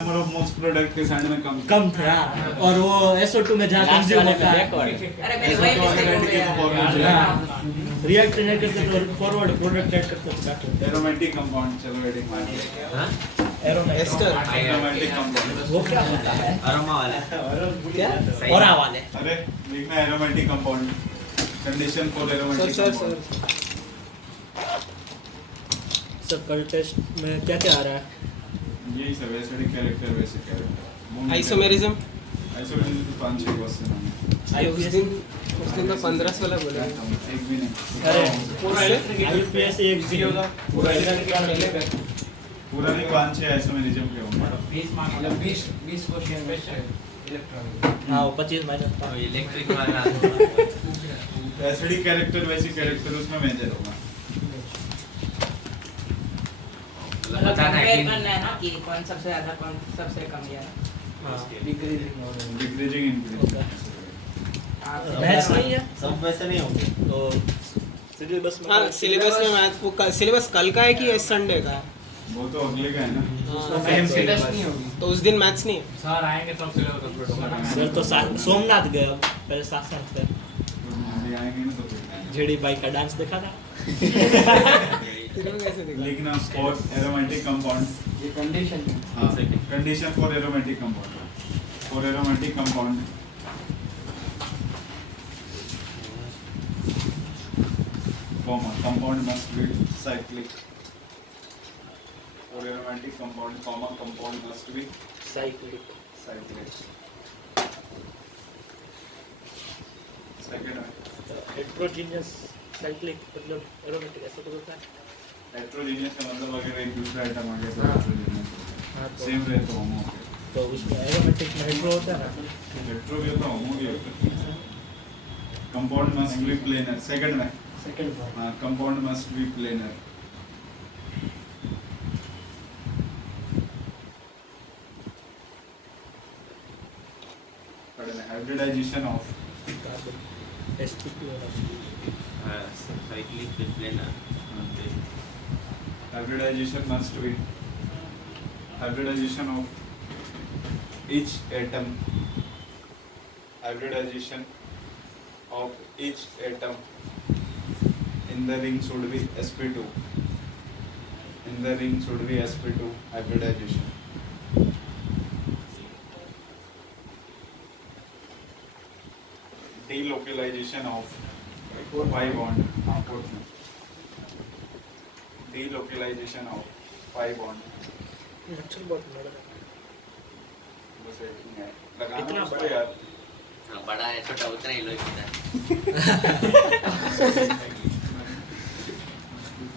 Number of most product के side में कम थे हाँ। और वो SO2 में जहाँ कंज्यूम होता है अरे मेरे वही मिस्टेक हो गया। रिएक्ट नहीं करते तो फॉरवर्ड प्रोडक्ट ऐड करते तो बैटर एरोमेटिक कंपाउंड चलो एडिंग मान लिया हाँ? एरोमेटिक एरोमेटिक कंपाउंड वो क्या होता है अरोमा वाला क्या सही और है। वाले अरे लिखना aromatic compound condition for aromatic compound sir कल टेस्ट में क्या क्या आ रहा है यही सब वैसे कैरेक्टर वैसे कैरेक्टर आइसोमेरिज्म आइसोमेरिज्म तो 5-6 क्वेश्चन होंगे उस दिन तो 15-16 बोले एक भी नहीं अरे पूरा IUPAC एक भी होगा पूरा नहीं 5-6 आइसोमेरिज्म के होंगे 20 क्वेश्चन इलेक्ट्रॉनिक हाँ वो 25 माइनस तो इलेक्ट्रिक वाला एसिडिक कैरेक्टर वैसी कैरेक्टर उसमें मेजर होगा मतलब बताना है कंपेयर कि करना है ना कि कौन सबसे ज्यादा कौन सबसे कम गया डिक्रीजिंग इंक्रीजिंग मैथ्स नहीं है सब वैसे नहीं होंगे तो सिलेबस में हाँ सिलेबस में मैथ वो सिलेबस कल का है कि इस संडे का है वो तो अगले का है ना सेम सिलेबस नहीं होगी तो उस दिन मैथ्स नहीं है सर आएंगे तब सिलेबस कंप्लीट होगा सर तो सोमनाथ गए अब पहले साथ गए अभी आएंगे ना तो फिर जेडी बाई का डांस देखा था कैसे देखा लिखना फॉर एरोमेटिक कंपाउंड ये कंडीशन है हाँ condition for aromatic compound for aromatic compound comma compound must be cyclic for aromatic compound comma compound must be cyclic cyclic second heterogeneous cyclic मतलब एरोमेटिक ऐसा तो होता है heterogeneous का मतलब अगर एक दूसरा आइटम आ गया तो heterogeneous हाँ तो सेम रहे तो होमो तो उसमें एरोमेटिक में हेट्रो होता है ना हेटेरो भी होता होमो भी होता compound must be planar second में सेकंड पार्ट हाँ compound must be planar third में hybridization of कार्बन sp2 और cyclic with planar hybridization must be hybridization of each atom hybridization of each atom in the ring should be sp2 in the ring should be sp2 hybridization delocalization of pi bond fourth में delocalization of pi bond मच्छर बहुत लड़ रहा बस एक ही है लगाना कितना उसको बड़ा? यार हाँ, बड़ा है छोटा उतना ही लोग होता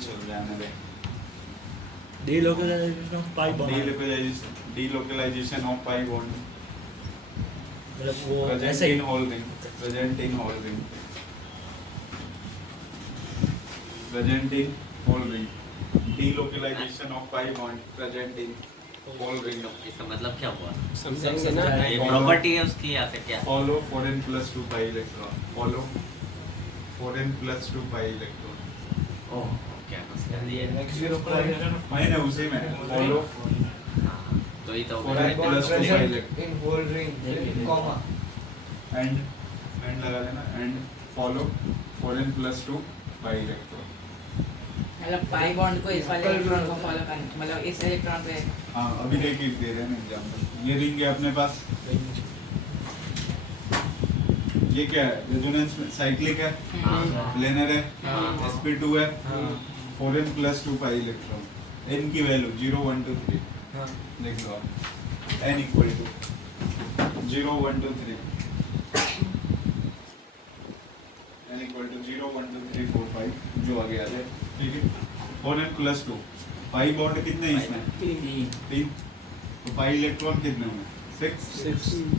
चल जाने दे delocalization of pi bond delocalization of pi bond मतलब वो present ऐसे ही in whole ring present in whole ring present in whole ring delocalization of pi bond present in whole ring है। इसका मतलब क्या हुआ समझेंगे ना ये प्रॉपर्टी है उसकी या फिर क्या follow 4n plus 2 pi electron follow 4n plus 2 pi electron ओह क्या मसला है ये नेक्स्ट जीरो मैंने उसी में follow हाँ, तो ये तो 4n plus 2 pi electron in whole ring comma and लगा लेना and follow 4n plus 2 pi electron मतलब पाई बॉन्ड को इस वाले इलेक्ट्रॉन को फॉलो करना मतलब इस इलेक्ट्रॉन पे हाँ अभी देखिए दे रहे हैं एग्जांपल ये रिंग है अपने पास ये क्या है रेजोनेंस में साइक्लिक है हाँ। प्लेनर है हाँ। sp2 है हाँ 4n plus 2 pi electron n की वैल्यू 0 1 2 3 हाँ लिख लो आप n equal to 0 1 2 3 n equal to 0 1 2 3 4 5 जो आगे आ जाए ठीक है 4n plus 2 पाई बॉन्ड कितने हैं इसमें 3 तो पाई इलेक्ट्रॉन कितने होंगे 6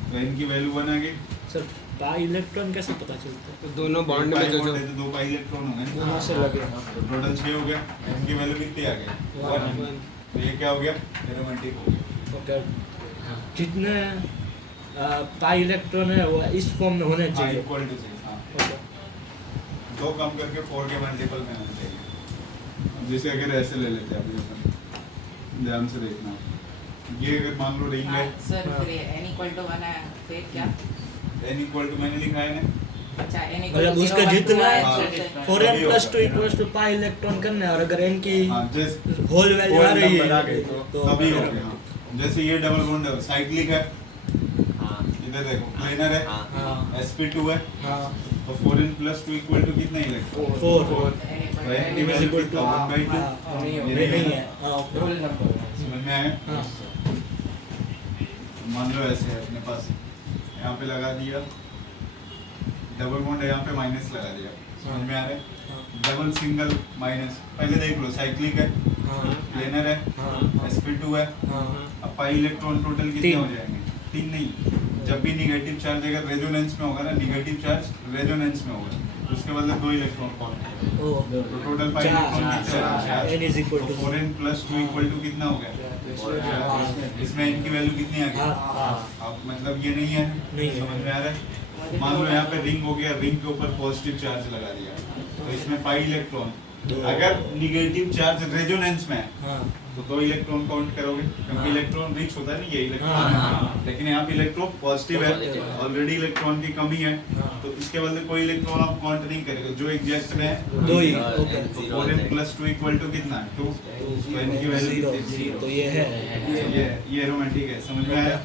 तो n की वैल्यू 1 आ गई सर पाई इलेक्ट्रॉन कैसे पता चलता है तो दोनों बॉन्ड में जो जो है तो 2 पाई इलेक्ट्रॉन होंगे दोनों से लगे तो टोटल 6 हो गया n की वैल्यू कितनी आ गई 1 तो ये क्या हो गया एरोमेटिक हो गया ओके जितने पाई इलेक्ट्रॉन है वो इस फॉर्म में होने चाहिए इक्वल टू 6 हां ओके 2 कम करके 4 के मल्टीपल में होना चाहिए जैसे अगर ऐसे ले लेते हैं अभी अपन ध्यान से देखना ये अगर मान लो रिंग है, सर फिर n इक्वल टू 1 है फिर क्या? n इक्वल टू मैंने लिखा है ना, अच्छा n इक्वल मतलब टू उसका जितना है हाँ। 4n plus 2 equals to pi electron करना है, और अगर n की हाँ जैसे होल वैल्यू आ रही नंबर आ गई है तो तभी हो गया। हाँ। जैसे ये डबल बॉन्ड है, साइक्लिक है, हाँ इधर देखो प्लेनर है, हाँ हाँ sp2 है, हाँ तो 4n प्लस 2 इक्वल टू कितना इलेक्ट्रॉन? 4 तो n की वैल्यू कितना 1/2? नहीं नहीं है हाँ होल नंबर है। समझ में आया? हाँ मान लो ऐसे है अपने पास, यहाँ पे लगा दिया डबल बॉन्ड है, यहाँ पे माइनस लगा दिया, समझ में आ रहा है? डबल सिंगल माइनस, पहले देख लो साइक्लिक है, हाँ प्लेनर है, हाँ sp2 है, हाँ अब पाई इलेक्ट्रॉन टोटल कितने तीन। हो जाएंगे? 3 नहीं, जब भी निगेटिव चार्ज अगर रेजोनेंस में होगा ना, निगेटिव चार्ज रेजोनेंस में होगा तो उसके बदले 2 इलेक्ट्रॉन काउंट करेंगे, ओ तो टोटल पाई इलेक्ट्रॉन कितने हो गए? n is equal to 4n plus 2 equal to कितना हो गया? इसमें n की वैल्यू कितनी आ गई? हाँ अब मतलब ये नहीं है, नहीं है। समझ में आ रहा है? मान लो यहाँ पे रिंग हो गया, रिंग के ऊपर पॉजिटिव चार्ज लगा दिया, तो इसमें पाई इलेक्ट्रॉन, अगर निगेटिव चार्ज रेजोनेंस में है हाँ तो 2 इलेक्ट्रॉन काउंट करोगे, क्योंकि हाँ। इलेक्ट्रॉन रिच होता है ना, ये इलेक्ट्रॉन हाँ, है। हाँ। लेकिन यहाँ पे इलेक्ट्रॉन पॉजिटिव है, Positive है। ऑलरेडी इलेक्ट्रॉन की कमी है, हाँ। तो इसके बदले कोई इलेक्ट्रॉन आप काउंट नहीं करेगा, जो एग्जैक्ट में है 2 ही और ओके n तो zero 4n है। प्लस 2 इक्वल टू कितना है? 2, तो n की वैल्यू जीरो कितनी है? तो ये है ये एरोमेटिक है, समझ में आया?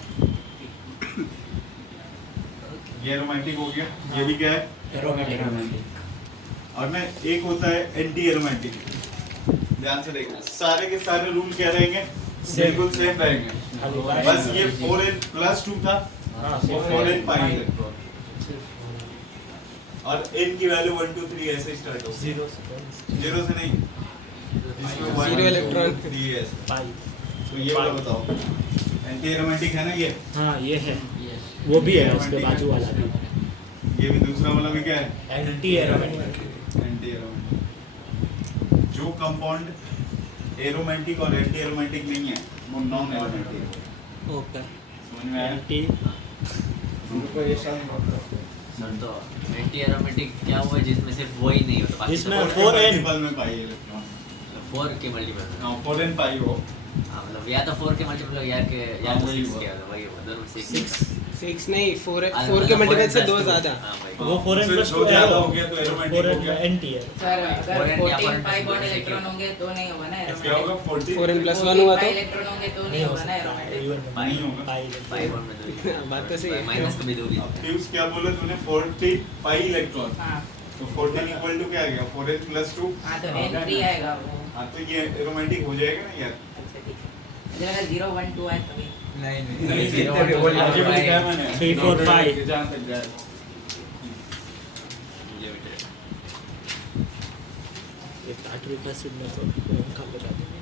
ये एरोमेटिक हो गया, ये भी क्या है? एरोमेटिक और ना एक होता है एंटी एरोमेटिक, ध्यान से देखना, सारे के सारे रूल क्या रहेंगे? बिल्कुल सेम रहेंगे, बस ये 4n प्लस 2 था, वो 4n पाई इलेक्ट्रॉन, और n की वैल्यू 1 2 3 ऐसे स्टार्ट हो, 0 से नहीं, इसमें 1 Zero electron. 2 3 ऐसे, पाई तो ये वाला बताओ, एंटी एरोमेटिक है ना ये? हाँ ये है, वो भी है उसके बाजू वाला भी, ये भी दूसरा वाला भी क्या है? Anti aromatic anti aromatic. जो कंपाउंड एरोमेटिक और एंटी एरोमेटिक नहीं है वो नॉन एरोमेटिक है, ओके समझ में आया? एंटी उनको ये सब मतलब सर तो एंटी एरोमेटिक क्या हुआ जिसमें सिर्फ वो ही नहीं होता बाकी जिसमें सब 4n मल्टीपल में पाई इलेक्ट्रॉन, 4 के मल्टीपल हाँ 4n पाई हो, हाँ मतलब या तो 4 के मल्टीपल या के या हाँ, तो वही 6 हुआ। के मतलब वही हुआ दोनों में 6 6 नहीं 4 मतलब 4 के मल्टीपल से 2 4 ज्यादा। हाँ भाई वो 4n प्लस 2 ज्यादा हो गया तो एरोमेटिक हो 4n गया, एंटी है सर अगर 4n या 14 पाई 4n बॉन्ड plus इलेक्ट्रॉन होंगे तो नहीं होगा ना क्या होगा? एरोमेटिक 4n प्लस 1 14 हुआ पाई तो इलेक्ट्रॉन होंगे तो नहीं नहीं हो होगा ना सकता एरोमेटिक नहीं होगा। पाई बॉन्ड में दो ही बात तो सही है। माइनस का भी दो ही अब फ्यूज क्या बोला तूने? 40 पाई इलेक्ट्रॉन, हाँ तो 14 इक्वल टू क्या आ गया? 4n प्लस 2, हाँ तो n3 आएगा वो, हाँ तो ये एरोमेटिक हो जाएगा ना यार? अच्छा ठीक है, मुझे लगा 0 1 2 है तभी, नहीं नहीं, जितने zero, भी one, बोल two, आगे भी five. लिखा है मैंने, 3 4 5 जहाँ तक जाए मुझे भी ट्रेड ये टार्टरिक एसिड में तो उनका बता देंगे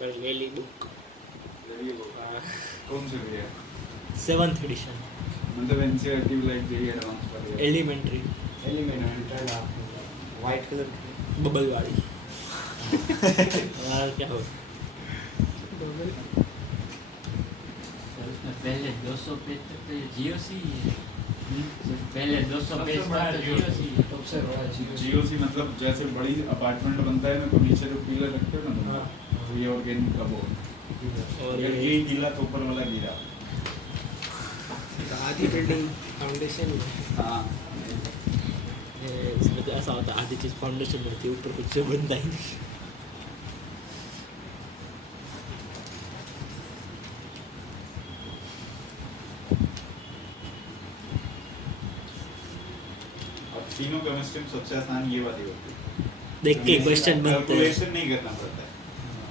सर ये ली बुक कौन से भैया? 7th एडिशन मतलब एनसीईआरटी लाइक जेई एडवांस पर है। एलिमेंट्री एलिमेंट्री पहला व्हाइट कलर की बबल वाली यार क्या हो उसमें पहले 200 पेज तक तो जीओसी पहले 200 पेज तक तो जीओसी सबसे बड़ा चीज जीओसी मतलब जैसे बड़ी अपार्टमेंट बनता है ना तो नीचे जो पिलर रखते हो ना तो ये ऑर्गेनिक का बोर्ड, और अगर ये ये गिला तो ऊपर वाला गिरा। आधी बिल्डिंग फाउंडेशन हाँ इसमें तो ऐसा होता है आधी चीज फाउंडेशन होती है ऊपर कुछ बनता ही नहीं और तीनों केमिस्ट्री में सबसे आसान ये वाली होती है, देख के क्वेश्चन बनते हैं कैलकुलेशन नहीं करना पड़ता है।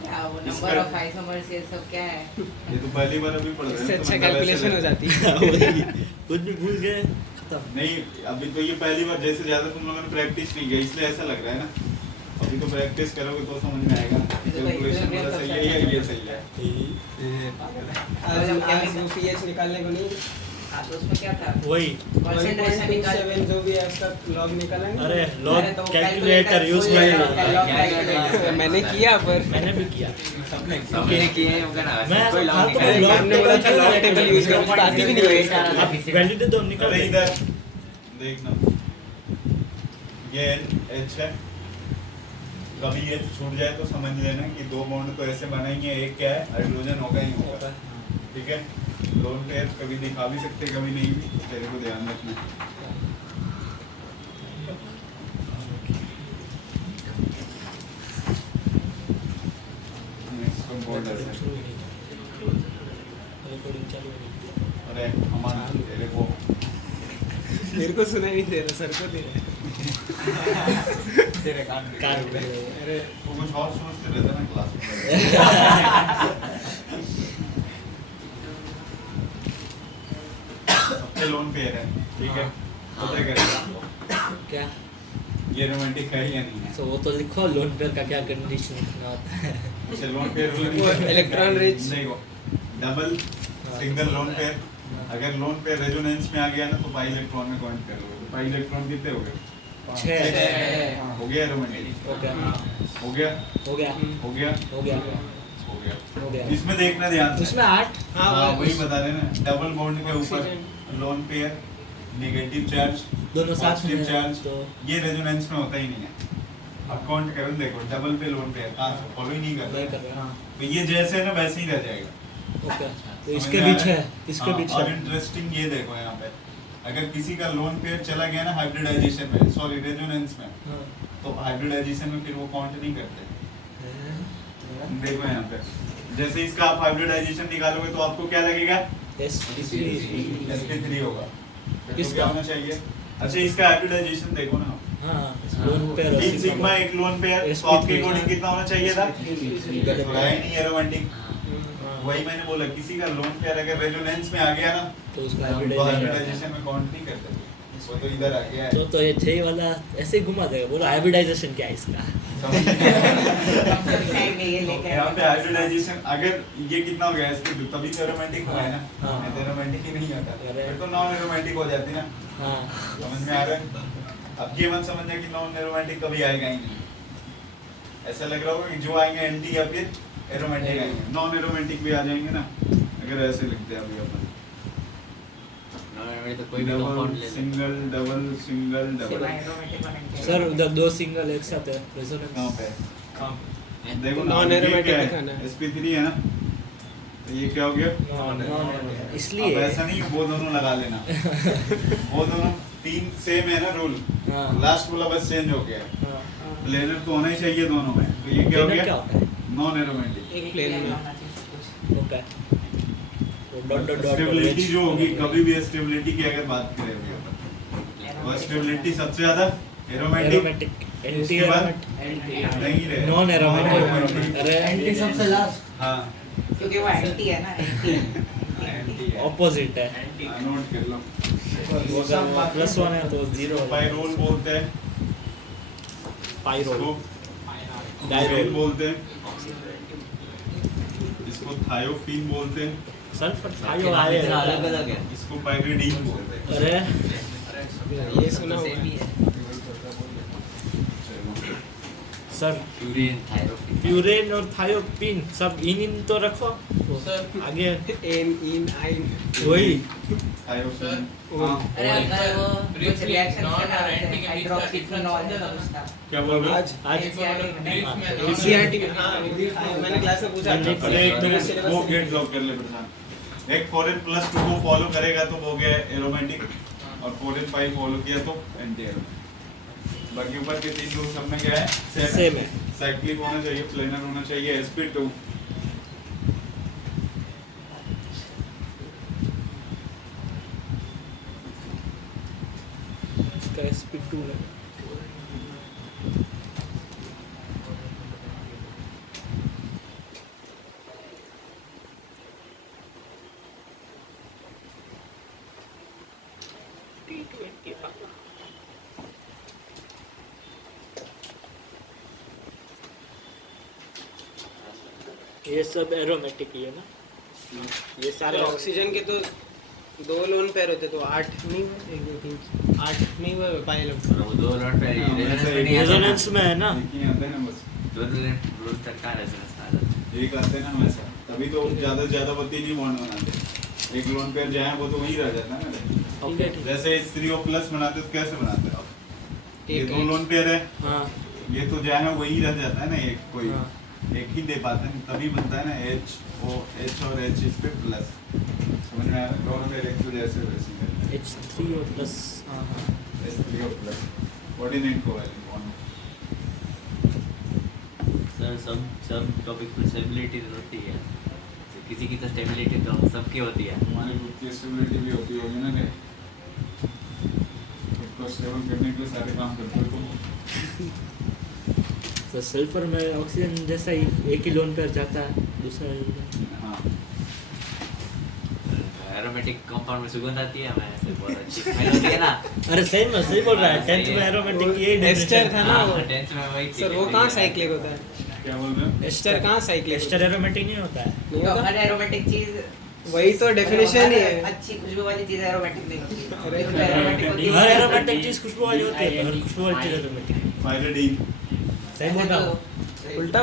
क्या वो इसका- नंबर ऑफ आइसोमर्स ये सब क्या है? ये तो पहली बार अभी पढ़ रहे हैं इससे तो अच्छा मतलब ऐसे कैलकुलेशन हो लगता है। जाती है। वही कुछ भी भूल गए खत्म नहीं अभी तो ये पहली बार, जैसे ज्यादा तुम लोगों ने प्रैक्टिस नहीं किया इसलिए ऐसा लग रहा है ना, अभी तो प्रैक्टिस करोगे तो समझ में आएगा तो भाई, कैलकुलेशन इसलिए वाला सबसे सही है या अच्छा ये सही है। आज यूपीएच निकालने को नहीं हाँ तो उसमें क्या था वही कंसंट्रेशन निकाल 1.27 जो भी है उसका लॉग निकाला नहीं अरे अरे लॉग तो कैलकुलेटर यूज calculator कर log calculator। मैंने किया पर मैंने भी किया सबने किए हैं वो कहना मैं कोई हाँ लॉग तो निकाल log मैंने बोला था table log table use करो, तो आती भी नहीं है इसका। आप वैल्यू दे दो निकल अरे देगा। इधर देखना, ये एच है, कभी ये छूट जाए तो समझ लेना कि दो बॉन्ड तो ऐसे बनाएंगे, एक क्या है हाइड्रोजन होगा ही होगा, ठीक है। लोन पेयर कभी दिखा भी सकते कभी नहीं भी, तेरे को ध्यान रखना। नेक्स्ट कंपाउंड है, अरे अमन तेरे को मेरे को सुनाई नहीं दे रहा, सर को दे रहा कार अरे वो कुछ और सोचते रहता ना क्लास में। सबसे लोन पेयर है, ठीक है, पता करेगा क्या ये रोमांटिक है या नहीं है। तो वो तो लिखो लोन पेयर का क्या कंडीशन लिखना होता है अच्छा लोन पेयर वो इलेक्ट्रॉन रिच देखो, डबल सिंगल लोन पेयर, अगर लोन पेयर रेजोनेंस में आ गया ना तो पाई इलेक्ट्रॉन में काउंट कर लो। पाई इलेक्ट्रॉन कितने हो गए? 6 हो गया रोमांटिक, हो गया हो गया, हो गया हो गया, हो गया हो गया। हो गया इसमें देखना ध्यान से, उसमें 8 हाँ वही बता रहे ना, डबल बॉन्ड के ऊपर लोन पेयर नेगेटिव चार्ज दोनों साथ पॉजिटिव में चार्ज, तो ये रेजोनेंस में होता ही नहीं है। अब काउंट करो, देखो डबल पे लोन पेयर कहाँ से फॉलो ही नहीं कर नहीं रहा, कर रहे हाँ तो ये जैसे है ना वैसे ही रह जाएगा। ओके तो समझ इसके में आ बीच रहा है इसके बीच और है इंटरेस्टिंग ये देखो यहाँ पे, अगर किसी का लोन पेयर चला गया ना हाइब्रिडाइजेशन में, सॉरी रेजोनेंस में, हाँ तो हाइब्रिडाइजेशन में फिर वो काउंट नहीं करते। देखो यहाँ पे, जैसे इसका आप हाइब्रिडाइजेशन निकालोगे तो आपको क्या लगेगा? sp3 होगा। तो किसका? क्या होना चाहिए? अच्छा इसका हाइब्रिडाइजेशन देखो ना, हाँ लोन पेयर और तीन सिग्मा एक लोन पेयर, तो sp3 आपके अकॉर्डिंग कितना होना चाहिए था? गलत तो है ही नहीं एरोमेटिक। वही मैंने बोला, किसी का लोन पेयर अगर रेजोनेंस में आ गया ना तो उसका तो हाइब्रिडाइजेशन हाइब्रिडाइजेशन में काउंट नहीं करते, वो तो इधर आ गया है। तो ये 6 वाला ऐसे ही घुमा देगा, बोलो हाइब्रिडाइजेशन क्या है इसका समझ नहीं में ये लेके यहाँ पे हाइब्रिडाइजेशन अगर ये कितना हो गया इसके, तभी तो एरोमेटिक हुआ है ना, हाँ। नहीं तो एरोमेटिक ही नहीं होता, अरे। फिर तो नॉन एरोमेटिक हो जाती ना। हाँ समझ में आ रहा है? अब ये मत समझना कि नॉन एरोमेटिक कभी आएगा ही नहीं, ऐसा लग रहा होगा कि जो आएंगे एंटी या फिर एरोमेटिक आएंगे, नॉन एरोमेटिक भी आ जाएंगे ना, अगर ऐसे लिखते हैं अभी अपन तो कोई भी कंपाउंड ले ले। Single double single double. Sir उधर 2 सिंगल एक साथ है कहाँ रेजोनेंस पे? देखो ना, Non ये aromatic क्या दिखाना है? है। sp3 है ना, तो ये क्या हो गया? अब इसलिए ऐसा नहीं वो दोनों लगा लेना, वो दोनों तीन सेम है ना रूल, हाँ लास्ट वाला बस चेंज हो गया है। हाँ प्लेनर तो होना ही चाहिए दोनों में, तो ये क्या हो Planar क्या गया? होता है नॉन एरोमेटिक। एक प्लेन में ओके वो डॉट डॉट डॉट स्टेबिलिटी जो होगी, कभी भी स्टेबिलिटी की अगर बात करें अभी अपन, तो स्टेबिलिटी सबसे ज्यादा एरोमेटिक, एरोमेटिक एंटी उसके बाद एरोमेटिक नहीं रहे नॉन एरोमेटिक Non-aromatic। अरे एंटी सबसे लास्ट हाँ क्योंकि वो एंटी है ना एंटी एंटी है। ऑपोजिट है हाँ, नोट कर लो। वो अगर +1 है तो 0 पाइरोल बोलते हैं, पाइरोल इसको डायरोल डायरोल बोलते हैं, इसको थायोफीन बोलते हैं, सल्फर आयो इतना आए अलग अलग है। इसको पाइरिडीन बोलते हैं। अरे ये सुना सेम ही होगा है चलो। सर यूरिन थायरोपिन प्यूरेन और थायोपिन सब इन तो रखो आगे एन इन आइन वही थायोफीन। वो- हाँ, अरे अगर वो कुछ रिएक्शन से हाइड्रोक्सीफिनॉल तो उसका क्या बोल रहे हो? आज आज सीआरटी में हाँ मैंने क्लास में पूछा था। अरे एक मिनट, वो गेट लॉक कर ले प्रशांत। एक 4n+2 को फॉलो करेगा तो वो गया एरोमेटिक, और 4n5 फॉलो किया तो एंटी एरोमेटिक। बाकी ऊपर के तीन रूल सब में क्या है? सेम है साइक्लिक होना चाहिए, प्लेनर होना चाहिए, sp2। इसका sp2 है ये सब एरोमेटिक ही है ना ये सारे ऑक्सीजन के तो 2 लोन पेयर होते तो 8 नहीं हुए 1 2 3 8 नहीं हुए पाई इलेक्ट्रॉन वो दो लॉट पे हाँ, वैसे एक रेजोनेंस में है ना, एक ही आता है ना बस, दो लॉट तक का रेजोनेंस था। एक आते हैं ना वैसा, तभी तो ज्यादा से ज्यादा बत्ती नहीं बॉन्ड बनाते। एक लोन पेयर जाए वो तो वही रह जाता है ना। ठीक है, ठीक है। जैसे H3O प्लस बनाते तो कैसे बनाते हो आप? ये एक 2 लोन पेयर है, हाँ ये तो जो है ना वही रह जाता है ना, एक कोई हाँ। एक ही दे पाते हैं, तभी बनता है ना H और H इस पे प्लस। समझ में आ रहा है? दोनों में एक तो जैसे वैसे ही है। H3O plus. हाँ हाँ H3O plus coordinate covalent bond. Sir सब टॉपिक पर स्टेबिलिटी होती है, तो किसी की तो स्टेबिलिटी तो सबकी होती है। हमारे ग्रुप की स्टेबिलिटी भी होती होगी ना, खुद को स्टेबल करने के लिए सारे काम करते हो तुम। तो सल्फर में ऑक्सीजन जैसा ही एक ही लोन पर जाता है, दूसरा हाँ, एरोमेटिक कंपाउंड में सुगंध आती है, हमें ऐसे बहुत अच्छी स्मेल होती है ना। अरे सही बोल रहा है। 10th में एरोमेटिक ये एस्टर था ना वो। हाँ, 10th में वही थी। सर वो कहाँ साइक्लिक होता है? क्या बोल रहे हो? एस्टर कहाँ साइक्लिक एस्टर एरोमेटिक नहीं होता है। नहीं तो होता? हर एरोमेटिक चीज वही तो डेफिनेशन ही है। अच्छी खुशबू वाली चीज एरोमेटिक नहीं होती। अरे जो एरोमेटिक होती है हर एरोमेटिक चीज खुशबू वाली होती है, हर खुशबू वाली चीज एरोमेटिक। पायरिडीन। सही बोल रहा हूँ। उल्टा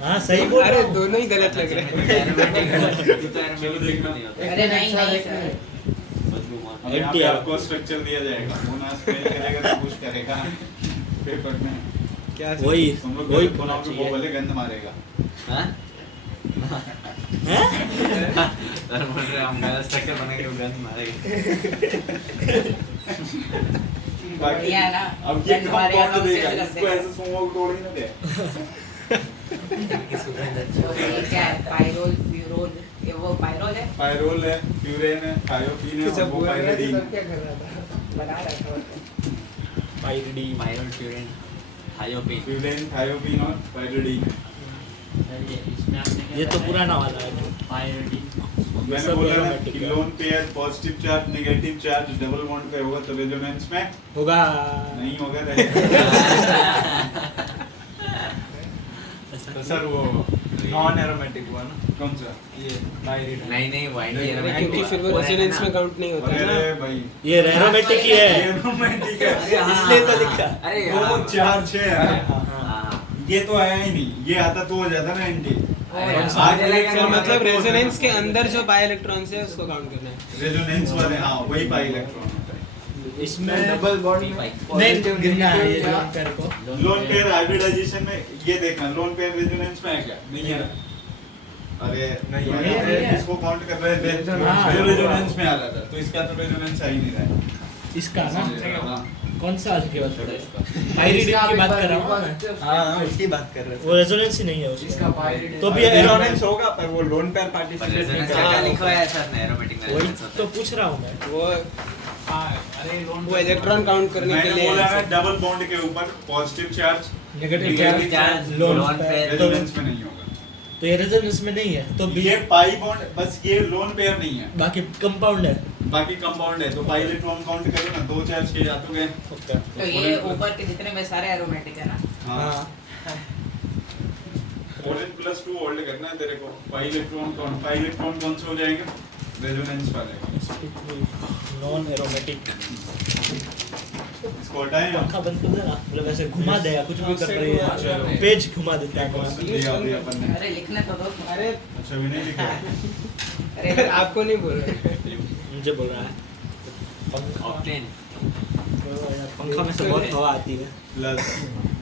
हाँ सही बोल रहा अरे हूँ। दोनों ही गलत लग रहे हैं। एरोमेटिक तो एरोमेटिक नहीं होता। अरे नहीं नहीं सर, बदबू मार। अब यहाँ पे आपको स्ट्रक्चर दिया जाएगा, वो ना स्पेल करेगा तो कुछ करेगा पेपर में। क्या वही तुम लोग वही गलत बनाओगे, वो भले गंद मारेगा। हाँ? हैं? सर बोल रहे हैं हम गलत स्ट्रक्चर बनाएंगे, वो गंद मारेंगे। बाकी बढ़िया है ना? अब ये हमारे यहाँ कंपाउंड लोग देगा, कैसे इसको करते हैं? ऐसे स्मोक तोड़ ही ना दे। की सुगंध अच्छी तो होती ये है। क्या है? पायरोल, प्यूरोल, ये वो पायरोल है? पायरोल है, प्यूरेन है, थायोपीन है, कुछ और अब वो बोल रहा है पायरिडीन। तो क्या कर रहा था? बना रखा है। Pyridine. Pyrrole purine thiophene. Furan, thiophene और पायरिडीन। सर ये इसमें आपने क्या ये तो बताया? पुराना वाला है। पायरिडीन। मैंने सब बोला ना aromatic कि है। Lone pair positive charge negative charge double bond पे होगा तो रेजोनेंस में होगा। नहीं होगा रहेगा। तो सर वो नॉन एरोमेटिक हुआ ना कौन सा? ये पायरिडीन। नहीं वाइट ही अरे क्योंकि फिर वो रेजोनेंस में काउंट नहीं होता है अरे ना। भाई ये एरोमेटिक ही है। ये रोमांटिक है, इसलिए तो लिखा। अरे वो चार्ज है। हाँ। ये तो आया ही नहीं, ये आता तो हो जाता ना एंटी। सर मतलब रेजोनेंस के अंदर जो पाई इलेक्ट्रॉन्स है उसको काउंट करना है। रेजोनेंस वाले हाँ वही पाई इलेक्ट्रॉन होता है। इसमें डबल बॉन्ड नहीं गिरना है ये लोन पेयर को। लोन पेयर हाइब्रिडाइजेशन में ये देखना, लोन पेयर रेजोनेंस में है क्या? नहीं है ना? अरे नहीं मैंने है, नहीं है। इसको काउंट कर रहे थे हाँ। जो रेजोनेंस में आ रहा था, तो इसका तो रेजोनेंस आ ही नहीं रहा है। इसका ना हाँ। कौन सा की बात कर रहे हो? पायरिडीन की बात कर रहा हूँ मैं। हाँ उसकी बात कर रहे वो रेजोनेंस ही नहीं है इसका उसका। पायरिडीन तो भी रेजोनेंस होगा पर वो लोन पेयर पर पार्टिसिपेट नहीं रेजोनेंस करेगा। क्या लिखा है सर ने? एरोमेटिक में वही रेजोनेंस होता तो है। पूछ रहा हूँ मैं। वो इलेक्ट्रॉन काउंट करने के मैंने लिए बोला है डबल बॉन्ड के ऊपर positive charge negative Negative charge charge, loan lone pair pair, तो रेजोनेंस में नहीं होगा। तो ये रेजोनेंस में नहीं है तो भी ये पाई बॉन्ड, बस ये लोन पेयर नहीं है, बाकी कंपाउंड है। बाकी कंपाउंड है। तो पाई इलेक्ट्रॉन काउंट करो ना, 2 चार्ज के जाते गए। ओके। तो ये ऊपर के जितने में सारे एरोमेटिक है ना? हाँ 4n+2 होल्ड करना है तेरे को। पाई इलेक्ट्रॉन कौन से हो जाएंगे? रेजोनेंस वाले। Non aromatic. इसको हटाएं हम। पंखा बंद कर देना, मतलब ऐसे घुमा देगा कुछ भी कर रही चलो। है, पेज घुमा देता है। दिया अभी अपन ने। अरे लिखने तो दो। अरे अच्छा भी नहीं लिखा है। अरे आपको नहीं बोल रहे। मुझे बोल रहा है ऑक्टेन पंखा में से बहुत हवा आती है। प्लस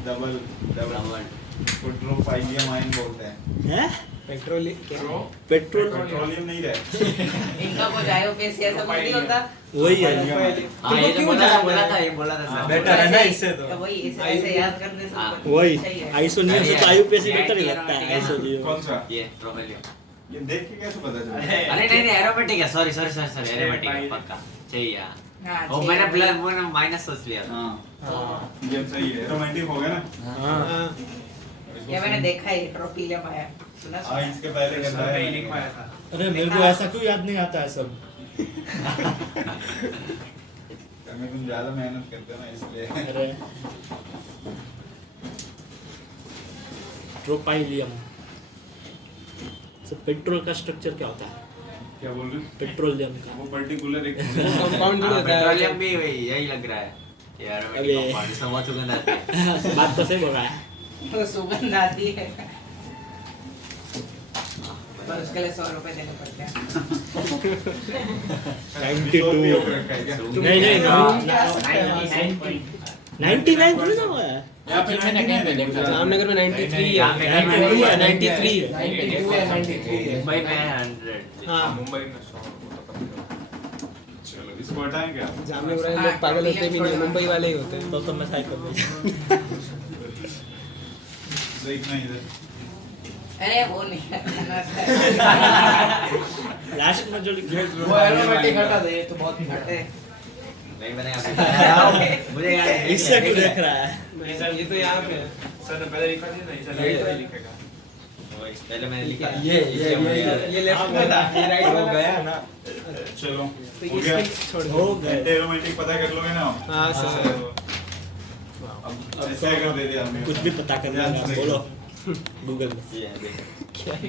डबल डबल पेट्रोपाइलियम आयन बोलते हैं। हैं? पेट्रोल क्या? पेट्रोल पेट्रोलियम नहीं रहे। इनका कुछ आयोपेसी ऐसा कुछ नहीं होता? वही है। हाँ ये तो बोला था सर। बेटर है ना इससे तो। वही ऐसे याद करने हाँ। से वही सही है। आइसोनियम से तो आईयूपीएसी बेटर ही लगता है। आइसोनियम कौन सा? ये प्रोपेलियम। ये देख के कैसे पता चला? अरे नहीं एरोमेटिक है, सॉरी एरोमेटिक है पक्का चाहिए। हाँ, ओ ठीक मैंने है। प्लस वो माइनस सोच लिया था। हाँ हाँ ये सही है, रोमांटिक हो गया ना। हाँ हाँ ये मैंने देखा है ट्रोपीलियम आया सुना हाँ इसके पहले कहता है लिखवाया था। अरे मेरे को ऐसा क्यों याद नहीं आता है सब। करने तुम ज्यादा मेहनत करते हो ना इसलिए। अरे ट्रोपाइलियम। पेट्रोल का स्ट्रक्चर क्या होता है? क्या बोल रहे हो? पेट्रोलियम का वो पर्टिकुलर एक कंपाउंड भी होता है पेट्रोलियम भी वही यही लग रहा है ये aromatic अबे। compound, इसमें बहुत सुगंध आती है। बात तो सही बोल रहा है। तो सुगंध आती है पर उसके लिए 100 रुपए देने पड़ते हैं 92 भी हो रखा है क्या? नहीं नहीं नहीं, 99 थोड़ी ना हुआ है। यहाँ पे 99 है गुजरात में। जामनगर में 93 है जामनगर में 93 है 92 या 93 है मुंबई में 100। हाँ मुंबई में 100 चलो इसको हटाएं क्या? जामनगर वाले लोग पागल होते भी नहीं मुंबई वाले ही होते हैं तो मैं साइकिल पे देखना इधर। अरे वो नहीं लास्ट में जो लिखा है वो एरोमेटिक हटा दे ये तो बहुत हटे नहीं मैंने मुझे याद है इससे क्यों देख रहा है? ये तो यहाँ पे है सर ने पहले लिखा था ना इसे नहीं लिखेगा पहले मैंने लिखा ये लेफ्ट में था ये राइट में गया ना चलो तो हो ये गया। स्किप छोड़ हो दो गए। एरोमेटिक पता कर लोगे ना? हाँ सर अब ऐसा कर दे दिया हमने। कुछ भी पता करना है बोलो गूगल में।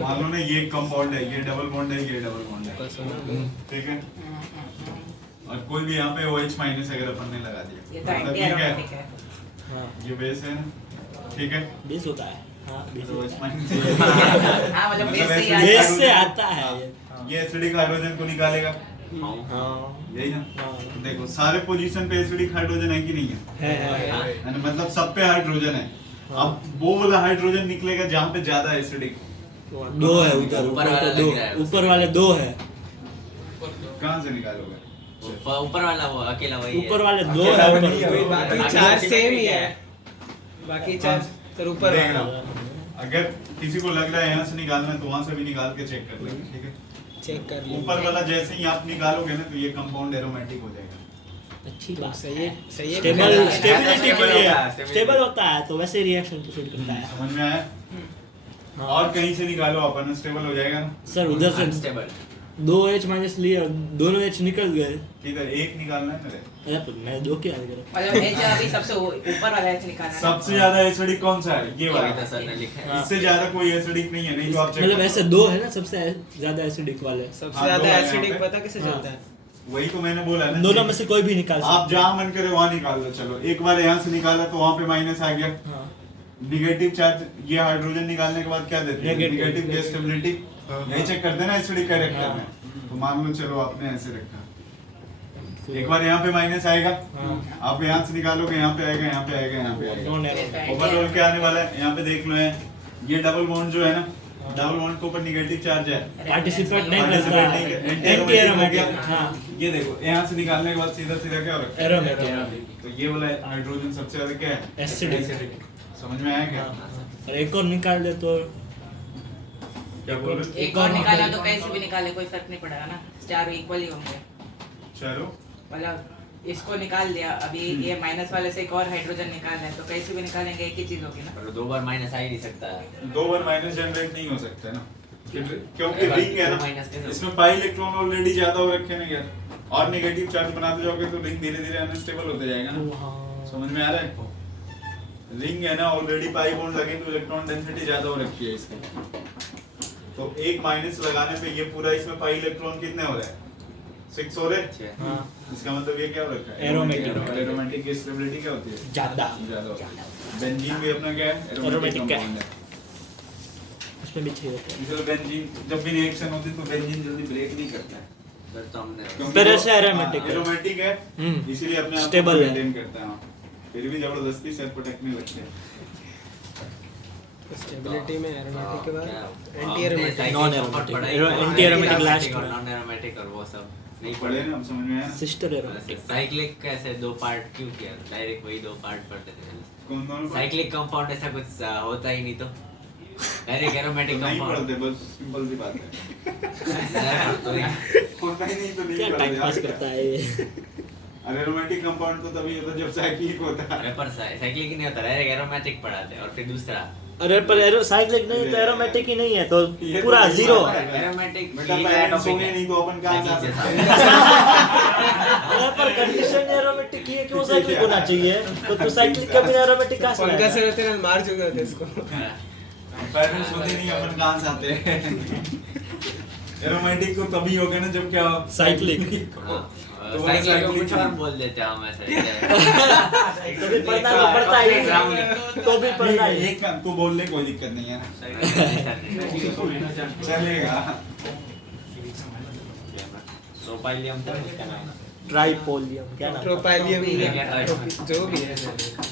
मान लो ना ये कंपाउंड है, ये डबल बॉन्ड है, ये डबल बॉन्ड है, ठीक है? और कोई भी यहाँ पे OH माइनस अगर अपन ने लगा दिया ये तो मतलब एंटी ये क्या है? एरोमेटिक है हाँ ये बेस है ना, ठीक है? 20 होता है। हाँ 20 तो OH होता माइनस हाँ मतलब मतलब बेस से ऐसे है। ही बेस आता से आता है ये। ये एसिडिक हाइड्रोजन को निकालेगा, हाँ यही ना? हाँ देखो सारे पोजीशन पे एसिडिक हाइड्रोजन है कि नहीं है? है है ना? मतलब सब पे हाइड्रोजन है। अब वो वाला हाइड्रोजन निकलेगा जहाँ पे ज्यादा एसिडिक। दो है उधर ऊपर ऊपर वाला तो लग दो रहा है ऊपर वाले दो है कहाँ से निकालोगे? ऊपर वाला वो अकेला वही है ऊपर वाले दो अकेला है बनी है। ऊपर। बाकी चार सेम ही है बाकी चार तो ऊपर देखना। वाला अगर किसी को लग रहा है यहाँ से निकालना है तो वहाँ से भी निकाल के चेक कर लेंगे, ठीक है? चेक कर लो ऊपर वाला जैसे ही आप निकालोगे ना तो ये कंपाउंड एरोमेटिक हो जाएगा। अच्छी बात सही है सही है स्टेबल स्टेबिलिटी के लिए stability। स्टेबल होता है तो वैसे रिएक्शन प्रोसीड करता है। समझ में आया? हाँ। और कहीं से निकालो अपन स्टेबल हो जाएगा ना? सर उधर से अनस्टेबल 2H माइनस लिए और दोनों H निकल गए। किधर एक निकालना है मेरे? अरे तो मैं दो क्या करूँ? मतलब एच अभी सबसे ऊपर वाला एच निकालना है सबसे ज्यादा एसिडिक कौन सा है? ये वाला। कविता सर ने लिखा है इससे ज्यादा कोई एसिडिक नहीं है, नहीं तो आप check मतलब करो। ऐसे दो है ना सबसे ज्यादा एसिडिक वाले। सबसे हाँ, ज्यादा दो है यहाँ एसिडिक पे। पता कैसे हाँ। चलता है वही तो मैंने बोला ना। दोनों में से कोई भी निकाल आप जहाँ मन करे वहाँ निकाल लो। चलो एक बार यहाँ से निकाला तो वहाँ पे माइनस आ गया। हाँ निगेटिव चार्ज ये हाइड्रोजन निकालने के बाद क्या देते हैं? Negative। Negative gas stability. यही चेक करते हैं ना एसिडिक कैरेक्टर हाँ। में। तो मान लो चलो आपने ऐसे रखा, एक बार यहाँ पे माइनस आएगा, हाँ। आप यहाँ से निकालोगे, यहाँ पे आएगा, यहाँ पे आएगा, यहाँ पे आएगा। Non aromatic. ओवरऑल क्या आने वाला है? यहाँ पे देख लो है ये डबल बॉन्ड जो है ना, डबल बॉन्ड के ऊपर निगेटिव चार्ज है। पार्टिसिपेट नहीं Participate करता नहीं है। करता। Anti Anti-aromatic aromatic. हो गया। हाँ ये देखो यहाँ से निकालने के बाद सीधा सीधा क्या हो रखा है? एरोमेटिक। तो ये वाला हाइड्रोजन सबसे ज्यादा क्या है? एसिडिक। समझ में आया क्या? और एक और निकाल दे तो क्या बोल रहे? एक और निकाला तो कैसे भी निकाले कोई फर्क नहीं पड़ेगा ना चारों इक्वल ही होंगे चलो मतलब इसको निकाल दिया अभी ये माइनस वाले से एक और हाइड्रोजन निकालना है तो कैसे भी निकालेंगे एक ही चीज होगी ना पर दो बार माइनस आ ही नहीं सकता दो बार माइनस जनरेट नहीं हो सकता है ना, क्योंकि अरे रिंग है दो ना, minus कैसे हो? इसमें पाई इलेक्ट्रॉन ऑलरेडी ज्यादा हो रखे हैं यार, और नेगेटिव चार्ज बनाते जाओगे तो रिंग धीरे धीरे अनस्टेबल होते जाएगा ना। समझ में आ रहा है? रिंग है ना, ऑलरेडी पाई बॉन्ड लगे तो इलेक्ट्रॉन डेंसिटी ज्यादा हो रखी है इसकी, तो एक माइनस लगाने पे ये पूरा इसमें पाई इलेक्ट्रॉन कितने हो रहे हैं? 6 हो रहे हैं। हाँ इसका मतलब ये क्या हो रखा है? Aromatic। एरोमेटिक की स्टेबिलिटी क्या होती है? ज्यादा ज्यादा होती है। बेंजीन भी अपना क्या है? Aromatic का है। compound है। उसमें भी चाहिए होता है। इसलिए बेंजीन जब भी रिएक्शन होती है तो बेंजीन जल्दी ब्रेक नहीं करता है, फिर तो हमने क्योंकि पर वो- ऐसे aromatic है। aromatic है, इसीलिए अपने आप को Stable है। मेंटेन करता है। हाँ। फिर भी जबरदस्ती सेल्फ प्रोटेक्टने लगते हैं। स्टेबिलिटी में एरोमेटिक के बाद क्या? एंटी हमने एरोमेटिक cyclic Non-aromatic। compound पढ़ा ही Aero- नहीं। anti-aromatic Cyclic last और में। non-aromatic और वो सब नहीं पढ़े पढ़े ना, अब समझ में आया? Sister aromatic. साइक्लिक कैसे दो पार्ट क्यों किया? डायरेक्ट वही दो पार्ट पढ़ते थे। कौन कौन साइक्लिक कंपाउंड ऐसा कुछ होता ही नहीं तो डायरेक्ट एरोमेटिक नहीं कंपाउंड पढ़ते, बस सिंपल सी बात है। तो नहीं होता ही नहीं तो नहीं क्या टाइम पास पढ़ते। करता है ये? अरे एरोमेटिक कंपाउंड तो तभी होता है जब साइक्लिक होता है। अरे पर साइक्लिक ही नहीं होता, डायरेक्ट एरोमेटिक पढ़ाते हैं और फिर दूसरा अरे पर एरो साइक्लिक नहीं तो एरोमेटिक ही नहीं है तो ये पूरा तो जीरो। एरोमेटिक बेटा पेरेंट्स होंगे नहीं तो अपन कहाँ जा सकते हैं? अरे पर कंडीशन एरोमेटिक ही है, क्यों साइक्लिक होना चाहिए? तो तू साइक्लिक का बिना एरोमेटिक कहाँ से पंखा लाएगा? से रहते ना मार चुके होते इसको पेरेंट्स होते नहीं अपन कहाँ से आते हैं? एरोमेटिक तो तभी होगा ना जब क्या साइक्लिक। तो साइकिल को कुछ cycling और बोल देते हैं हम ऐसे तो भी पढ़ना तो पड़ता ही तो भी पढ़ना ही। एक काम तू बोल ले, कोई दिक्कत नहीं है ना, चलेगा। प्रोपाइलियम था उसका नाम। ट्राइपोलियम क्या नाम? प्रोपाइलियम जो भी है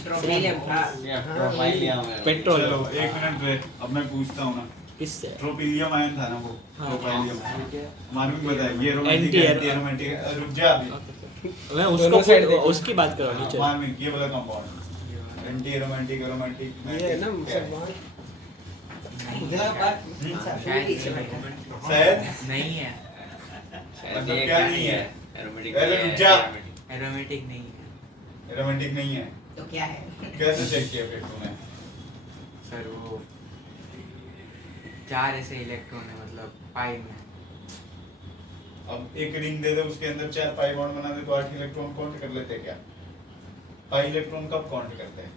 ट्रोपिलियम था। प्रोपाइलियम है। पेट्रोल। चलो एक मिनट रे, अब मैं पूछता हूँ ना, किससे? ट्रोपिलियम आयन था ना वो, हाँ। ट्रोपाइलियम मालूम बताया ये रोमांटिक Anti- एंटी एरोमेटिक। रुक जा अभी, मैं दोनों side उसको देखो। उसकी बात कर रहा हूँ नीचे। मालूम ये वाला कंपाउंड एंटी एरोमेटिक एरोमेटिक ये है ना मुसलमान शायद नहीं है, मतलब क्या नहीं है? एरोमेटिक पहले रुक जा। एरोमेटिक नहीं है एरोमेटिक नहीं है, तो क्या है? कैसे चेक किया फिर तूने? सर। वो 4 ऐसे इलेक्ट्रॉन है मतलब पाई में। अब एक रिंग दे दे, उसके अंदर 4 पाई बॉन्ड बना दे तो 8 इलेक्ट्रॉन काउंट कर लेते हैं क्या? पाई इलेक्ट्रॉन कब काउंट करते हैं?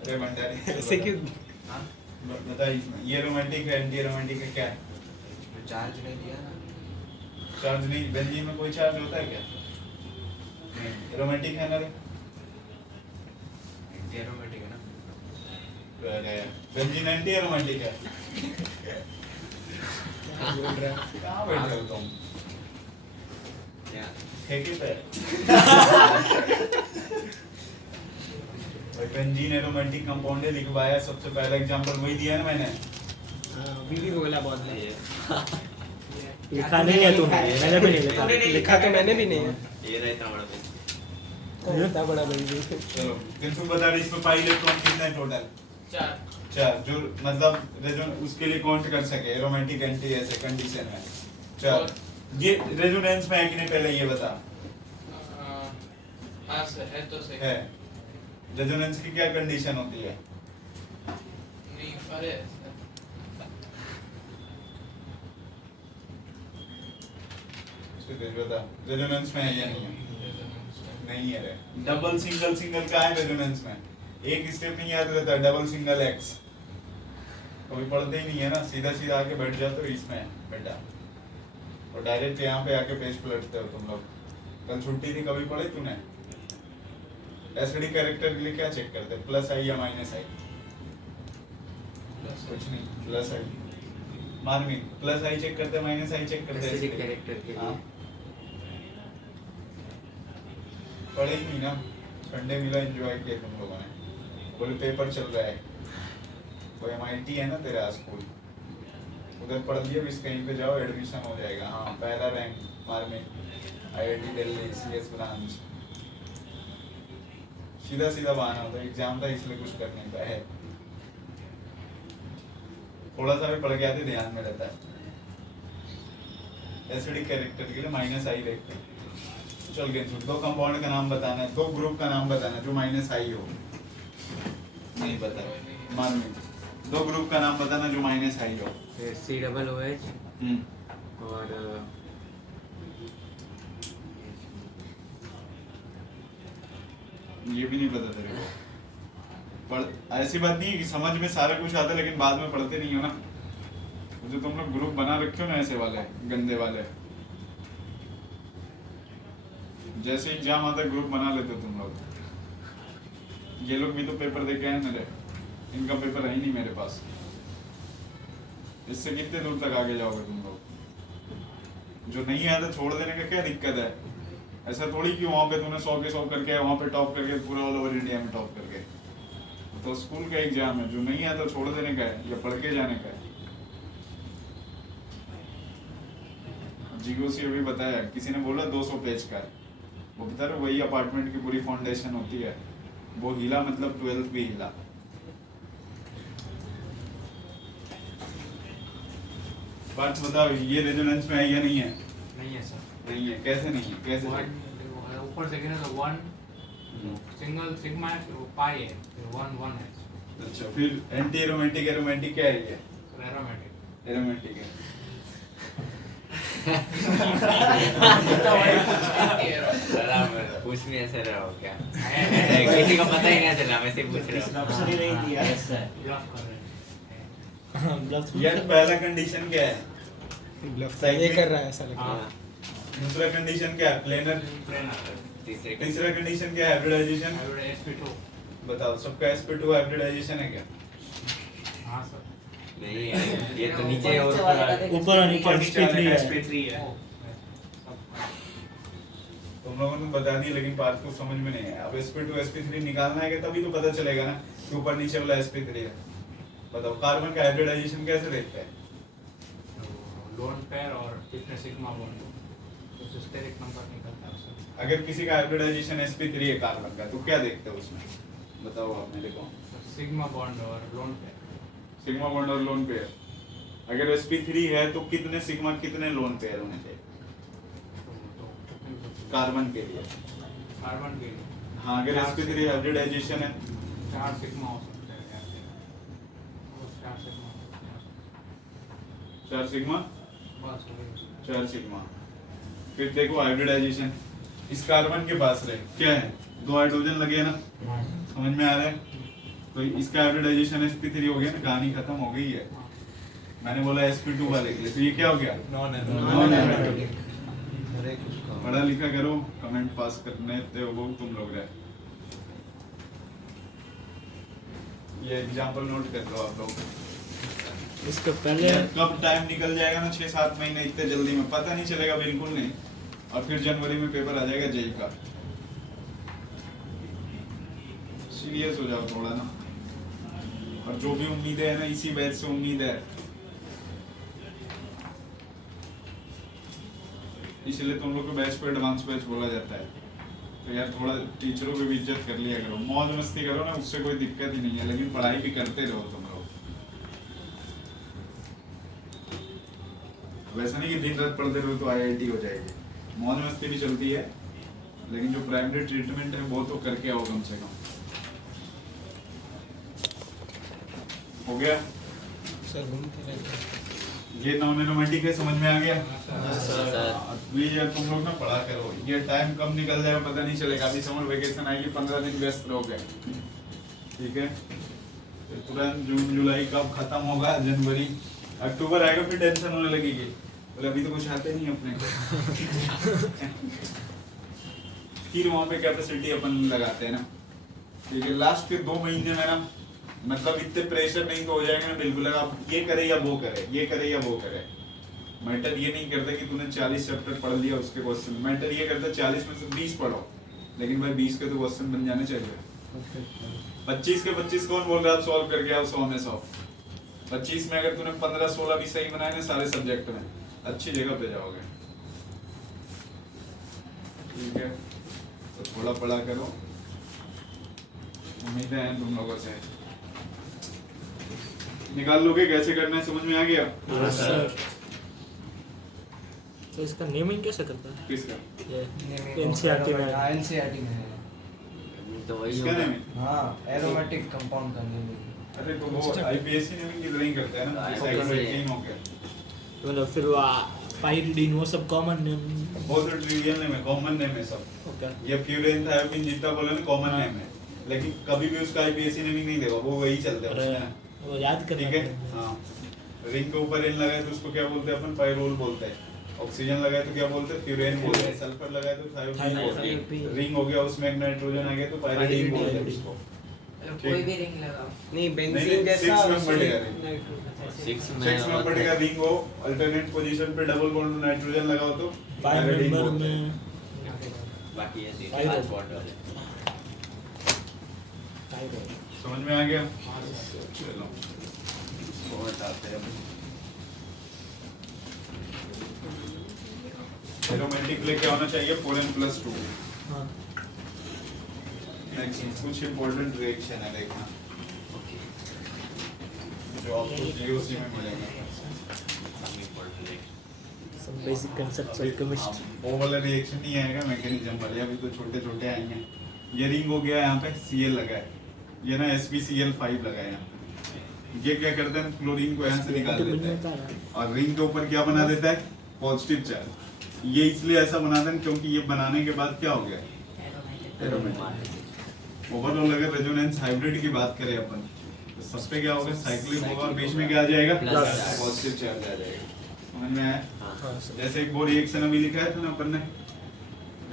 अरे भंडारी ऐसे क्यों? हाँ, बता इसमें ये रोमांटिक है एंटी रोमांटिक है क्या है? जो चार्ज नहीं दिया ना। चार्ज नहीं, बेंजीन में कोई चार्ज होता है क्या? नहीं, रोमांटिक है ना रे? एरोमेटिक है ना। अरे बेंजीन एंटी रोमांटिक है। कहाँ बैठे हो तुम? ठेके पे? भाई बेंजीन एरोमेटिक कंपाउंड है लिखवाया, सबसे पहला एग्जांपल वही दिया ना मैंने। अभी भी बोला बहुत बार। लिखा नहीं है तूने, मैंने भी नहीं लिखा। लिखा तो मैंने भी नहीं है। ये रहा इतना बड़ा पेज। इतना बड़ा बन गया। चलो किंतु बता रहे इसमें पाई इलेक्ट्रॉन कितने हैं टोटल? 4 जो मतलब उसके लिए काउंट कर सके एरोमेटिक एंटी ऐसे कंडीशन में 4। ये रेजोनेंस में है कि नहीं पहले ये बता। है रेजोनेंस की क्या कंडीशन होती है? बता रेजोनेंस में है या नहीं है? नहीं है रे। डबल सिंगल सिंगल का है रेजोनेंस में, एक स्टेप नहीं याद रहता, डबल सिंगल एक्स कभी पढ़ते ही नहीं है ना, सीधा सीधा आके बैठ जाते हो इसमें बेटा, और डायरेक्ट यहाँ पे आके पेज पलटते हो तुम लोग। कल छुट्टी थी, कभी पढ़े तूने? एसडी कैरेक्टर के लिए क्या चेक करते हैं, प्लस आई या माइनस आई? कुछ नहीं, प्लस आई मार्मी, प्लस आई चेक करते हैं, माइनस आई चेक करते हैं एसिडिक कैरेक्टर के लिए। पढ़े ही नहीं ना, संडे मिला एंजॉय किया तुम लोगों ने, बोले पेपर चल रहा है, कोई MIT है ना तेरा स्कूल, उधर पढ़ लिया, इस कहीं पे जाओ एडमिशन हो जाएगा। हाँ पहला रैंक मार में IIT दिल्ली CS ब्रांच, सीधा सीधा बहाना होता है, एग्जाम था इसलिए कुछ कर नहीं पाए, थोड़ा सा भी पढ़ के आते ध्यान में रहता है। एसिडिक कैरेक्टर के लिए माइनस आई देखते हैं। चल गए, 2 कंपाउंड का नाम बताना है, 2 ग्रुप का नाम बताना है जो माइनस आई हो। नहीं पता मान में 2 ग्रुप का नाम बताना जो माइनस आई हो। फिर COOH और ये भी नहीं पता तेरे को? पढ़, ऐसी बात नहीं है कि समझ में सारा कुछ आता है लेकिन बाद में पढ़ते नहीं हो ना। जो तुम लोग ग्रुप बना रखे हो ना ऐसे वाले गंदे वाले, जैसे एग्जाम आता है ग्रुप बना लेते हो तुम लोग। ये लोग भी तो पेपर दे के आए मेरे, इनका पेपर है ही नहीं मेरे पास, इससे कितने दूर तक आगे जाओगे तुम लोग? जो नहीं आया तो छोड़ देने का क्या दिक्कत है? ऐसा थोड़ी कि वहाँ पे तूने 100 के 100 करके आया, वहाँ पे टॉप करके पूरा ऑल ओवर इंडिया में टॉप करके, तो स्कूल का एग्जाम है, जो नहीं आया तो छोड़ देने का है या पढ़ के जाने का है। GOC अभी बताया, किसी ने बोला 200 पेज का है, वो बता रहे वही अपार्टमेंट की पूरी फाउंडेशन होती है, वो हिला मतलब 12th भी हिला। बात बताओ ये रेजोनेंस में है या नहीं है? नहीं है सर। नहीं है, कैसे नहीं है? कैसे? ऊपर से गिने तो 1 सिंगल सिग्मा पाई है, फिर 1 1 है अच्छा, फिर एंटी एरोमेटिक एरोमेटिक क्या है ये? एरोमेटिक। एरोमेटिक है। पूछ नहीं ऐसे रहा हो क्या? किसी को पता ही नहीं चला, वैसे पूछ रहे हो। ऑप्शन ही नहीं दिया। ब्लफ कर रहे हैं। ब्लफ यार पहला कंडीशन क्या है? ब्लफ ये कर रहा है ऐसा लग रहा हाँ है। दूसरा कंडीशन क्या है? प्लेनर। तीसरा कंडीशन क्या है? हाइब्रिडाइजेशन। SP2 बताओ, सबका sp2 हाइब्रिडाइजेशन है क्या? हाँ सर नहीं ये तो नीचे और नीचे वाले का देखो। ऊपर और नीचे SP3 है। SP3 है तुम लोगों ने बता दिया लेकिन बात को समझ में नहीं है। अब sp2 sp3 निकालना है कि तभी तो पता चलेगा ना कि ऊपर नीचे वाला sp3 है। बताओ कार्बन का हाइब्रिडाइजेशन कैसे देखते हैं? लोन पेयर और कितने सिग्मा बॉन्ड तो स्टेरिक नंबर निकलता है उससे। अगर किसी का हाइब्रिडाइजेशन sp3 है कार्बन का तो क्या देखते हो उसमें? बताओ आप मेरे को। सिग्मा बॉन्ड और लोन पेयर सिग्मा बॉन्ड और लोन पेयर। अगर sp3 है तो कितने सिग्मा कितने लोन पेयर होने चाहिए कार्बन के लिए? कार्बन के लिए हाँ, अगर sp3 हाइब्रिडाइजेशन है 4 सिग्मा हो सकते हैं यार 4 सिग्मा हो सकते हैं 4 सिग्मा बस हो गई। 4 सिग्मा। फिर देखो हाइब्रिडाइजेशन इस कार्बन के पास रहे क्या है? 2 हाइड्रोजन लगे हैं ना, समझ में आ रहा है? तो इसका हाइब्रिडाइजेशन sp3 हो गया ना, कहानी खत्म हो गई है। मैंने बोला sp2 वाले के लिए, तो ये क्या हो गया? Non non aromatic. हर एक उसका पढ़ा लिखा करो, कमेंट पास करने थे वो तुम लोग रहे। ये एग्जांपल नोट कर लो आप लोग। इसका पहले ये कब टाइम निकल जाएगा ना, 6-7 महीने इतने जल्दी में पता नहीं चलेगा, बिल्कुल नहीं। और फिर जनवरी में पेपर आ जाएगा जेई का। सीरियस हो जाओ थोड़ा ना। और जो भी उम्मीदें है ना, इसी बैच से उम्मीद है, इसलिए तुम लोग को बैच को एडवांस बैच बोला जाता है। तो यार थोड़ा टीचरों की भी इज्जत कर लिया करो, मौज मस्ती करो ना, उससे कोई दिक्कत ही नहीं है, लेकिन पढ़ाई भी करते रहो तुम लोग। वैसा नहीं कि दिन रात पढ़ते रहो तो IIT हो जाएगी, मौज मस्ती भी चलती है, लेकिन जो प्राइमरी ट्रीटमेंट है वो तो करके आओ कम से कम। हो गया? सर घूमते रहते हैं। ये नॉन एरोमेटिक है, समझ में आ गया? सर अभी यार तुम लोग ना पढ़ा करो, ये टाइम कब निकल जाएगा पता नहीं चलेगा। अभी समर वेकेशन आएगी, 15 दिन व्यस्त रहोगे, ठीक है? फिर तुरंत जून जुलाई कब खत्म होगा, जनवरी अक्टूबर आएगा, फिर टेंशन होने लगेगी, बोले अभी तो कुछ आते नहीं अपने को। फिर वहाँ पे कैपेसिटी अपन लगाते हैं ना, ठीक है? लास्ट के 2 महीने में ना, मतलब इतने प्रेशर नहीं तो हो जाएगा ना बिल्कुल, अगर आप ये करे या वो करे, ये करे या वो करे। मैटर ये नहीं करता कि तूने 40 चैप्टर पढ़ लिया उसके क्वेश्चन, मैटर ये करता 40 में से 20 पढ़ो, लेकिन भाई 20 के तो क्वेश्चन बन जाने चाहिए। 25 के 25 कौन बोल रहा है आप सॉल्व करके आओ 100 में 100। 25 में अगर तूने 15-16 भी सही बनाए ना सारे सब्जेक्ट में, अच्छी जगह पे जाओगे, ठीक है? तो थोड़ा पढ़ा करो, उम्मीदें हैं तुम लोगों से। निकाल लोगे कैसे करना है, समझ में आ गया? हाँ सर। तो इसका नेमिंग कैसे करता है? किसका? ये NCERT में हाँ NCERT में है। तो वही किसका होगा। नेम है? हाँ एरोमेटिक कंपाउंड का नेम है। अरे तो वो IPSC नेमिंग की तरह ही करते हैं ना, Okay. साइक्लोहेक्सेन हो गया। तो मतलब फिर वो पाइरिडीन वो सब कॉमन नेम। वो तो ट्रिवियल नेम है, कॉमन नेम है सब। ओके। ये फ्यूरेन थायोपिन जितना बोले ना कॉमन नेम है, लेकिन कभी भी उसका IPSC नेमिंग नहीं देगा, वो वही चलता है अरे उसमें ना, वो याद करना ठीक है? पड़ेगा। हाँ, रिंग के ऊपर एन लगाए तो उसको क्या बोलते हैं अपन? पाइरोल बोलते हैं। ऑक्सीजन लगाए तो क्या बोलते हैं? फ्यूरेन बोलते हैं। सल्फर लगाए तो थायोपिन बोलते हैं। रिंग हो गया, उसमें एक नाइट्रोजन आ गया तो पाइरिडीन बोलते हैं उसको। कोई भी रिंग लगाओ। नहीं नहीं, बेंजीन जैसा 6 में उसमें बढ़ेगा। नाइट्रोजन। 6 6 नंबर का रिंग हो, अल्टरनेट पोजीशन पे डबल बॉन्ड नाइट्रोजन लगाओ तो 5 पाइरिडीन नंबर बोलते हैं। में बाकी ये तीन Pyro. 5 बॉन्ड वाले। समझ में आ गया? चलो बहुत आते हैं। एरोमेटिक लेके आना चाहिए 4n+2। हाँ नेक्स्ट कुछ इंपॉर्टेंट रिएक्शन है देखना, जो आपको जीओसी में मिलेंगे। some basic concepts of chemistry। वो वाला रिएक्शन नहीं आएगा मैकेनिज्म वाले, अभी तो छोटे छोटे आएंगे। ये रिंग हो गया, यहाँ पे Cl लगा है, ये ना SbCl5 लगा है यहाँ पे। ये क्या करते हैं, क्लोरीन को यहाँ से निकाल देता है और रिंग के ऊपर क्या बना देता है? Positive charge. ये इसलिए ऐसा बनाते हैं क्योंकि ये बनाने के बाद क्या हो गया? एरोमेटिक। ओवरऑल अगर रेजोनेंस हाइब्रिड की बात करें अपन, तो सब पे क्या होगा, साइक्लिक होगा और बीच में क्या आ जाएगा, प्लस पॉजिटिव चार्ज आ जाएगा। समझ में आया? हाँ सर। जैसे एक वो रिएक्शन अभी लिखा है था ना अपन ने,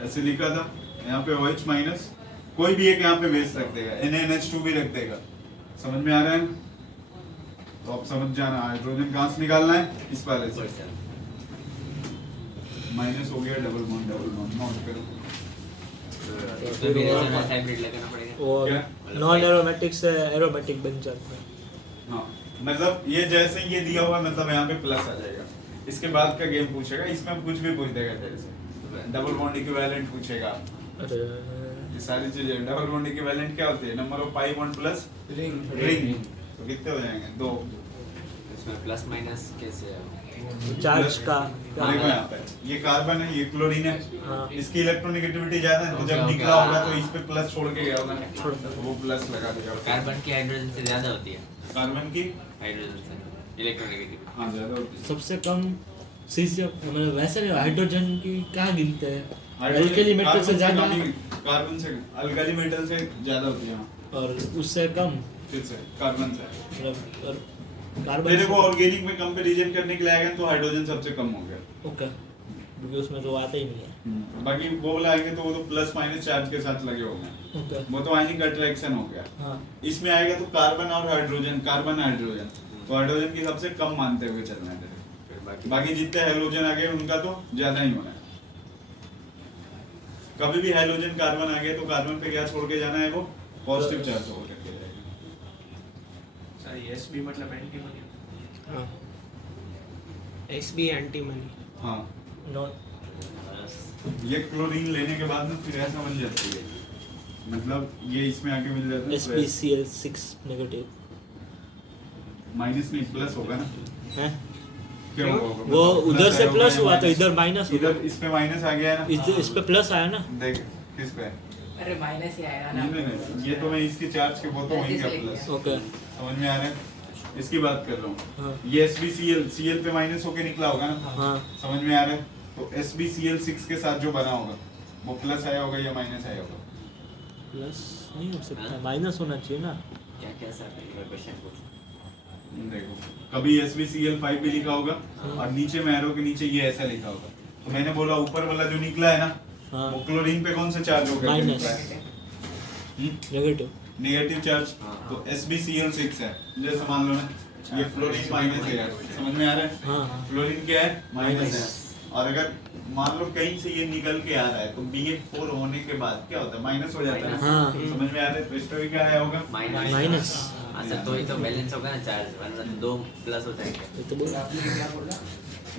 ऐसे लिखा था यहाँ पे OH माइनस, कोई भी एक यहाँ पे बेस रख देगा, NaNH2 भी रख देगा। समझ में आ रहा है ना? तो अब समझ जाना, हाइड्रोजन कहाँ से निकालना है, इस वाले से। माइनस हो गया, डबल बॉन्ड नोट करो। तो फिर हाइब्रिड लगाना पड़ेगा। और क्या? नॉन एरोमेटिक से एरोमेटिक बन जाता है। हाँ, मतलब ये जैसे ये दिया हुआ, मतलब यहाँ पे प्लस आ जाएगा। इसके बाद का गेम पूछेगा, इसमें कुछ भी पूछ देगा, जैसे डबल बॉन्ड इक्विवेलेंट पूछेगा। अरे ये सारी चीजें, डबल बॉन्ड इक्विवेलेंट क्या होती है, number of pi bond plus ring. तो कितने हो जाएंगे, 2। इसमें प्लस माइनस कैसे है? चार्ज का देखो यहाँ पे ये कार्बन है, ये क्लोरीन है, हाँ। इसकी इलेक्ट्रोनेगेटिविटी ज्यादा है, तो जब निकला होगा तो इस पे प्लस छोड़ के गया होगा, तो वो प्लस लगा दिया होगा। कार्बन की हाइड्रोजन से ज्यादा होती है, कार्बन की हाइड्रोजन से इलेक्ट्रोनेगेटिविटी। हाँ ज्यादा होती है। सबसे कम सीसी मतलब वैसे नहीं, हाइड्रोजन की कहाँ गिनते हैं, हाइड्रोजन अल्कली मेटल कार्बन से ज्यादा कम ही- कार्बन से, अल्कली मेटल से ज्यादा होती है। हाँ, और उससे कम किससे, कार्बन से। मतलब और कार्बन मेरे को ऑर्गेनिक में कंपैरिजन करने के लिए आएगा तो हाइड्रोजन सबसे कम हो गया। ओके, क्योंकि उसमें तो आता ही नहीं है। बाकी वो लाएंगे तो वो तो प्लस माइनस चार्ज के साथ लगे होंगे, ओके वो तो आयनिक अट्रैक्शन हो गया। हाँ इसमें आएगा तो कार्बन और हाइड्रोजन, कार्बन हाइड्रोजन, तो हाइड्रोजन की सबसे कम मानते हुए चलना है। फिर बाकी जितने हैलोजन आ गए उनका तो ज्यादा ही होना है। कभी भी हैलोजन कार्बन आ गया तो कार्बन पे क्या छोड़ के जाना है, वो पॉजिटिव चार्ज छोड़ के जाएगा। सर एसबी मतलब एंटीमनी। हाँ, SB एंटी मनी। हाँ, नॉट ये क्लोरीन लेने के बाद ना फिर ऐसा बन जाती है, मतलब ये इसमें आके मिल जाता है SbCl6 नेगेटिव माइनस नहीं प्लस होगा ना, है। क्या होगा वो उधर से होगा प्लस या हुआ तो माइनस? इधर माइनस हुआ। इधर इस पे माइनस आ गया है ना, इस पे प्लस आया ना। देख किस पे, अरे माइनस ही आएगा ना। नहीं नहीं नहीं, ये तो मैं इसकी चार्ज के वो तो वहीं का प्लस, ओके समझ में आ रहा है, इसकी बात कर रहा हूँ। हाँ ये SbCl पे माइनस होके निकला होगा ना, हाँ समझ में आ रहा है। तो SbCl6 के साथ जो बना होगा वो प्लस आया होगा या माइनस आया होगा, प्लस नहीं हो सकता, माइनस होना चाहिए ना। क्या क्या सर क्वेश्चन पूछ। देखो कभी SbCl5 भी लिखा होगा और नीचे में एरो के नीचे ये ऐसा लिखा होगा, तो मैंने बोला ऊपर वाला जो निकला है ना, हाँ वो क्लोरीन पे कौन सा चार्ज होगा, माइनस नेगेटिव। नेगेटिव चार्ज, हाँ। तो SbCl6 है, जैसे मान लो ना ये फ्लोरीन माइनस है यार, समझ में आ रहा है, हाँ हाँ फ्लोरीन क्या है, माइनस है। और अगर मान लो कहीं से ये निकल के आ रहा है तो BF4 होने के बाद क्या होता है, माइनस हो जाता है ना, हाँ। समझ में आ रहा है। तो इसका भी क्या आया होगा, माइनस। हाँ सर, तो ही तो बैलेंस होगा ना चार्ज, वरना तो 2 प्लस हो जाएंगे। ये तो बोला आपने क्या बोला,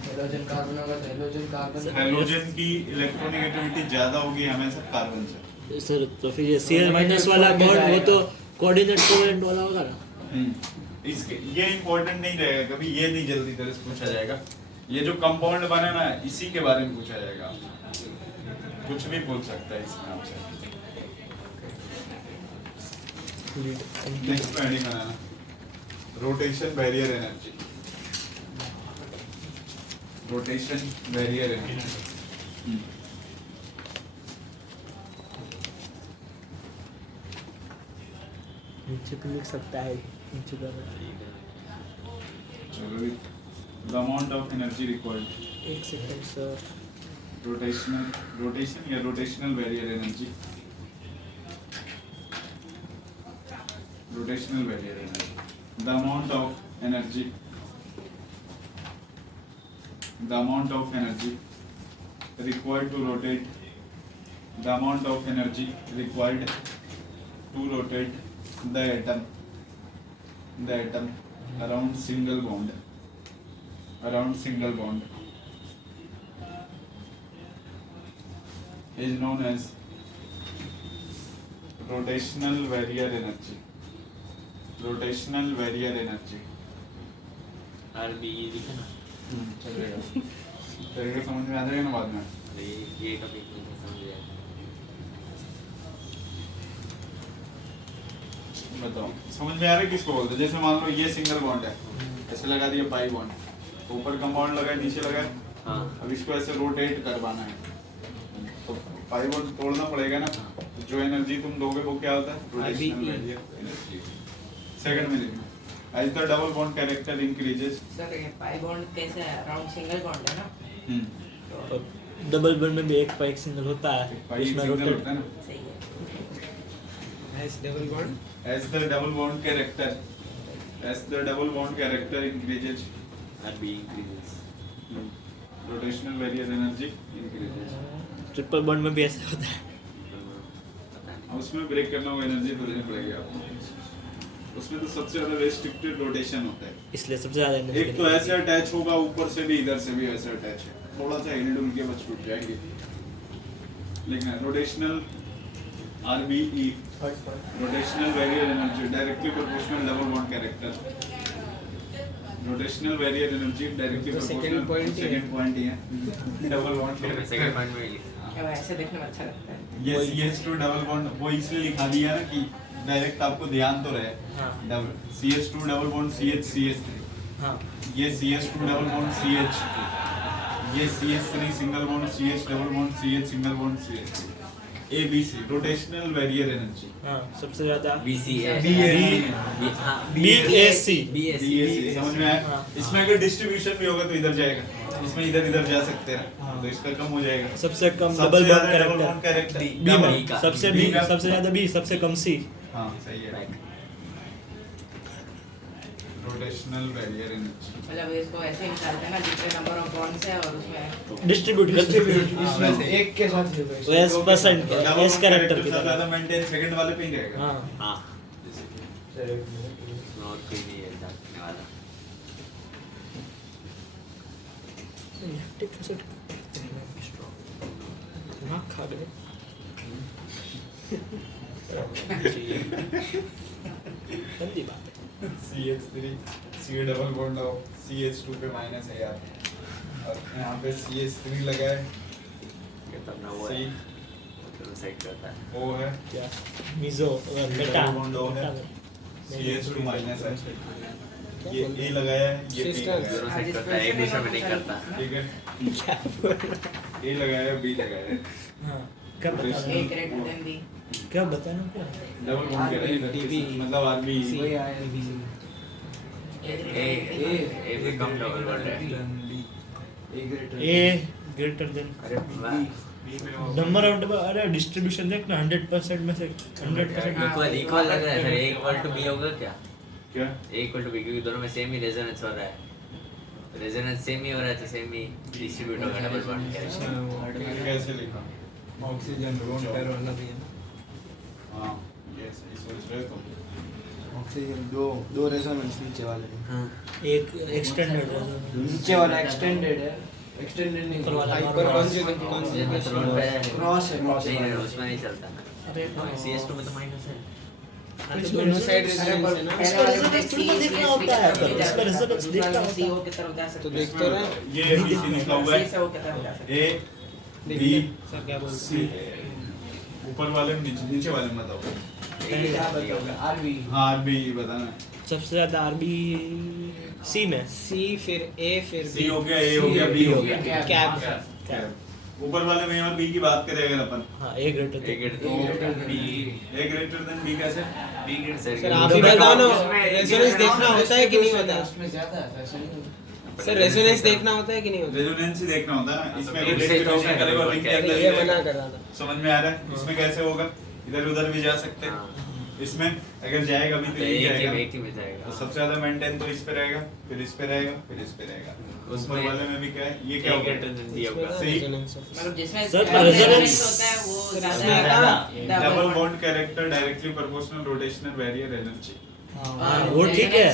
हेलोजन कार्बन होगा तो हेलोजन कार्बन। हैलोजन की इलेक्ट्रोनेगेटिविटी ज्यादा होगी हमेशा कार्बन से। सर, तो फिर ये Cl माइनस वाला बॉन्ड वो तो कोऑर्डिनेट कोवेलेंट वाला होगा ना। इसके ये इंपॉर्टेंट नहीं रहेगा कभी, ये नहीं जल्दी तरह से पूछा जाएगा। ये जो कंपाउंड बना ना इसी के बारे में पूछा जाएगा, कुछ भी पूछ सकता है इसमें आपसे। नेक्स्ट हेडिंग बनाना, rotation barrier energy, rotation barrier energy. नीचे भी लिख सकता है, नीचे का चलो, the amount of energy required, एक सेकंड सर। रोटेशन या rotational barrier energy, rotational barrier energy, the amount of energy required to rotate, the amount of energy required to rotate the atom around single bond is known as rotational barrier energy, rotational barrier energy। RB लिखा ना, चलेगा, चलेगा, समझ में आ जाएगा ना बाद में। ये टॉपिक मुझे समझ गया। बताओ समझ में आ रहा है किसको बोलते हैं। जैसे मान लो ये सिंगल बॉन्ड है, ऐसे लगा दिया पाई बॉन्ड, तो ऊपर कंपाउंड लगा है, नीचे लगा है। हाँ अब इसको ऐसे रोटेट करवाना है तो पाई बॉन्ड तोड़ना पड़ेगा ना, तो जो एनर्जी तुम दोगे वो क्या होता है, रोटेशनल बैरियर एनर्जी। सेकंड में लिखना, as the double bond character increases. Sir ये पाई बॉन्ड कैसे है? अराउंड सिंगल बॉन्ड है ना? तो डबल बॉन्ड में भी एक पाई सिंगल होता है, पाई उसमें सिंगल रोटेट होता है ना. सही है। As double bond. As the double bond character increases, RB increases. rotational barrier energy increases. Triple bond में भी ऐसा होता है. अब उसमें ब्रेक करना हो एनर्जी तो देनी पड़ेगी आपको. उसमें तो सबसे ज्यादा रेस्ट्रिक्टेड रोटेशन होता है. इसलिए सबसे ज्यादा एनर्जी एक तो ऐसे अटैच होगा, ऊपर से भी इधर से भी ऐसे अटैच है. थोड़ा सा हिल डुल के बस टूट जाएगी. लेकिन rotational RBE, rotational barrier energy directly proportional double bond character. rotational barrier energy directly तो proportional second point ही है. second point ही है. double bond तो मैं character. सेकंड पॉइंट में ही लिखा. क्या वो ऐसे देखने में अच्छा लगता है? ये CH2 डबल बॉन्ड वो इसलिए लिखा दिया ना कि डायरेक्ट आपको ध्यान तो रहे. हाँ. Double CH2 double bond CH3. हाँ. ये CH2 डबल बॉन्ड CH. ये CH3 single bond CH double bond CH single bond CH. ABC rotational barrier energy. हाँ, सबसे ज्यादा BCA. हाँ, BAC. BAC. समझ में आया? हाँ. इसमें अगर डिस्ट्रीब्यूशन भी होगा तो इधर जाएगा. इसमें इधर इधर जा सकते हैं. तो इसका कम हो जाएगा. सबसे कम सबसे डबल बॉन्ड ज्यादा double bond character character. B double. में सबसे B बी का- सबसे ज्यादा बी, सबसे कम सी. हाँ सही है. Rotational barrier energy. मतलब इसको ऐसे निकालते हैं ना जितने नंबर ऑफ बॉन्ड्स है और उसमें डिस्ट्रीब्यूट करते हैं. इसमें से एक के साथ ही होगा. वो एस परसेंट एस कैरेक्टर की सबसे तरह. ज्यादा मेंटेन सेकंड वाले पे ही रहेगा. हाँ. हाँ. और कोई नहीं है जानने वाला. लैक्टिक एसिड दिमाग खा गए. गंदी बात है. CH3 C डबल बॉन्ड हो CH2 पे माइनस है यार. और यहाँ पे CH3 लगा है. तब ना वो C है. तो साइड करता है. O है. क्या Mizo Meta double bond O है. CH2 माइनस है. ये A लगाया है, ये B Sister. लगाया दोनों है. साइड करता है. एक दूसरे में नहीं करता. ठीक है. A लगाया है, B लगाया है. हाँ. क्या बताना ए ग्रेटर देन बी. क्या बताना क्या डबल बॉन्ड कह रहे हैं मतलब आदमी वही आया है. ए भी कम डबल बॉन्ड है. ए ग्रेटर देन अरे वाह. नंबर ऑफ अरे डिस्ट्रीब्यूशन देखना 100% में से 100%. इक्वल लग रहा है sir. A equal to B होगा क्या? क्या A इक्वल टू B क्योंकि दोनों में सेम ही रेजोनेंस हो रहा है. रेजोनेंस सेम ही हो रहा है तो सेम ही डिस्ट्रीब्यूट होगा डबल बॉन्ड कैरेक्टर. कैसे लिखा? ऑक्सीजन लोन पैर वाला भी है ना. हाँ ये सही सोच रहे हो तुम. ऑक्सीजन दो रेजोनेंस नीचे वाले हैं. हाँ. एक एक्सटेंडेड नीचे वाला एक्सटेंडेड है. एक्सटेंडेड नहीं ऊपर वाला हाइपर normal. कॉन्जुगेट क्रॉस है. क्रॉस नहीं नहीं उसमें नहीं चलता ना. अरे CS2 में तो माइनस है. तो दोनों साइड रेजोनेंस है ना. इसमें resonance थोड़ी ना देखना होता है, पर इसमें resonance देखना होता है. CO की तरफ जा सकते तो हैं. देख तो रहे. ये ABC लिखा हुआ C से है. O की तरफ जा सकते A B सर क्या बोल C. ऊपर वाले में नीचे वाले में बताओ. क्या बताओगे? आरबी. हाँ B बताना. सबसे ज्यादा आरबी सी में. सी फिर ए फिर C हो गया, A हो गया, B हो गया. कैप. कैप. ऊपर वाले में और B की बात करें अगर अपन. हाँ. A greater A then greater तो then B. A greater than B कैसे? B greater sir. सर आप ही बताओ ना. रेजोनेंस देखना होता है कि नहीं होता है? उसमें ज्यादा है ऐसा नहीं. सर रेजोनेंस देखना होता है कि नहीं होता? रेजोनेंस ही देखना होता है ना. इसमें तो उससे तो डिस्ट्रीब्यूशन करेगा और रिंग के अंदर ये ही मना रहेगा. कर रहा था. समझ में आ रहा है? इसमें कैसे होगा? इधर उधर भी जा सकते हैं. हाँ. इसमें अगर जाएगा भी तो ये जाएगा. एक ही में तो जाएगा. सबसे ज्यादा मेंटेन तो इस पे रहेगा, फिर इस पे रहेगा, फिर इस पे रहेगा. उसमें ऊपर वाले में भी क्या है? ये क्या A होगा? ग्रेटर देन B होगा. सही. रेजोनेंस है. मतलब जिसमें सर, resonance resonance होता है वो इसमें ज्यादा क्या? Double bond character directly proportional rotational barrier energy. वो ठीक है.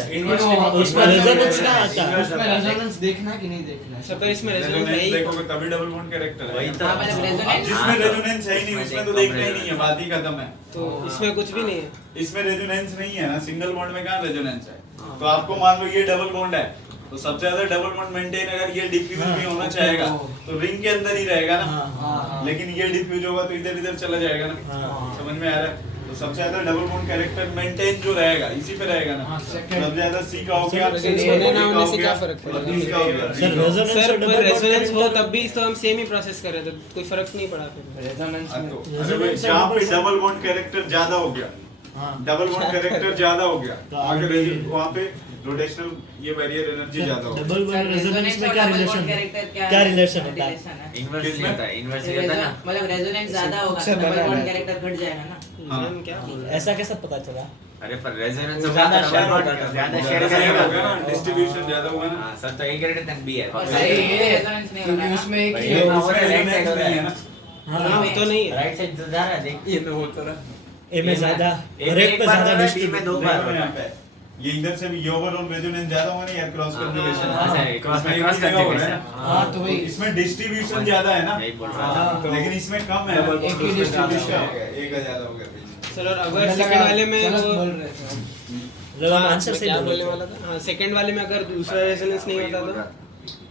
उसमें रेजोनेंस का आता है. उसमें रेजोनेंस देखना कि नहीं देखना. सर पर इसमें रेजोनेंस रेजोनेंस नहीं. देखोगे तभी डबल बॉन्ड कैरेक्टर है. वही तो. हाँ, मतलब resonance- अब जिसमें हाँ, तो रेजोनेंस है ही नहीं उसमें तो देखना ही नहीं है. बात ही खत्म है. तो इसमें कुछ भी नहीं है. इसमें रेजोनेंस नहीं है ना. सिंगल बॉन्ड में कहाँ रेजोनेंस है? तो आपको मान लो ये डबल बॉन्ड है तो सबसे ज्यादा डबल बॉन्ड मेंटेन अगर ये डिफ्यूज भी होना चाहेगा तो रिंग के अंदर ही रहेगा ना. हाँ. लेकिन ये डिफ्यूज होगा तो इधर इधर चला जाएगा ना. हाँ. समझ में आ रहा है? तो सबसे ज्यादा डबल बॉन्ड कैरेक्टर मेंटेन जो रहेगा इसी पे रहेगा ना. हाँ, second. सबसे ज्यादा सी का हो गया, रेजोनेंस A का होने ना हो होने से गया, क्या फर्क और पड़ेगा? B का हो गया. सर रेजोनेंस सर और डबल पर रेजोनेंस हो बॉन्ड तब भी तो हम सेम ही प्रोसेस कर रहे थे. कोई फर्क नहीं पड़ा फिर. रेजोनेंस हाँ, में तो Resonance अरे भाई, और जहाँ पे double डबल बॉन्ड कैरेक्टर ज्यादा हो गया, हाँ. डबल बॉन्ड कैरेक्टर ज्यादा हो गया, तो आगे RB वहाँ पे रोटेशनल ये बैरियर एनर्जी ज्यादा होगा। डबल बॉन्ड रेजोनेंस में क्या रिलेशन है? क्या क्या रिलेशन होता है? इन्वर्स नहीं होता, इन्वर्स नहीं होता ना। मतलब रेजोनेंस ज्यादा होगा उससे तो डबल बना बॉन्ड है। कैरेक्टर घट जाएगा ना। हाँ। क्या ऐसा कैसे पता चला? अरे पर रेजोनेंस वो ज्यादा share होगा। ज्यादा शेयर ज्यादा करेगा होगा ना, डिस्ट्रीब्यूशन ज्यादा होगा ना। हाँ सर, तो ए ग्रेटर देन बी है। और सही रेजोनेंस नहीं होगा ना। उसमें एक भाई, ही ये है। उसमें रेजोनेंस नहीं है ना। हाँ वो तो नहीं है। राइट साइड से जा रहा है, देख। ये में होता रहा ए में ज्यादा ए और में एक एक पे बार ज्यादा हो रहा है, बी डिस्ट्रीब्यूट में दो बार हो रहा है। ये इधर से भी ये ओवरऑल रेजोनेंस ज्यादा होगा ना यार, क्रॉस कंजर्वेशन। हाँ, सही, क्रॉस इसमें क्रॉस एक जगह हो रहा है कंजर्वेशन। ना। हाँ तो वही इसमें डिस्ट्रीब्यूशन ज्यादा है ना, यही बोल रहा था। लेकिन इसमें कम है ना। एक ही distribution हो गया, एक का ज्यादा हो गया बीच में। सर और अगर सेकंड वाले में गलत वो बोल रहे थे हम। मतलब हम हाँ, आंसर मैं सही क्या बोल बोलने रहे वाला था? हाँ सेकंड वाले में अगर दूसरा रेजोनेंस नहीं होता तो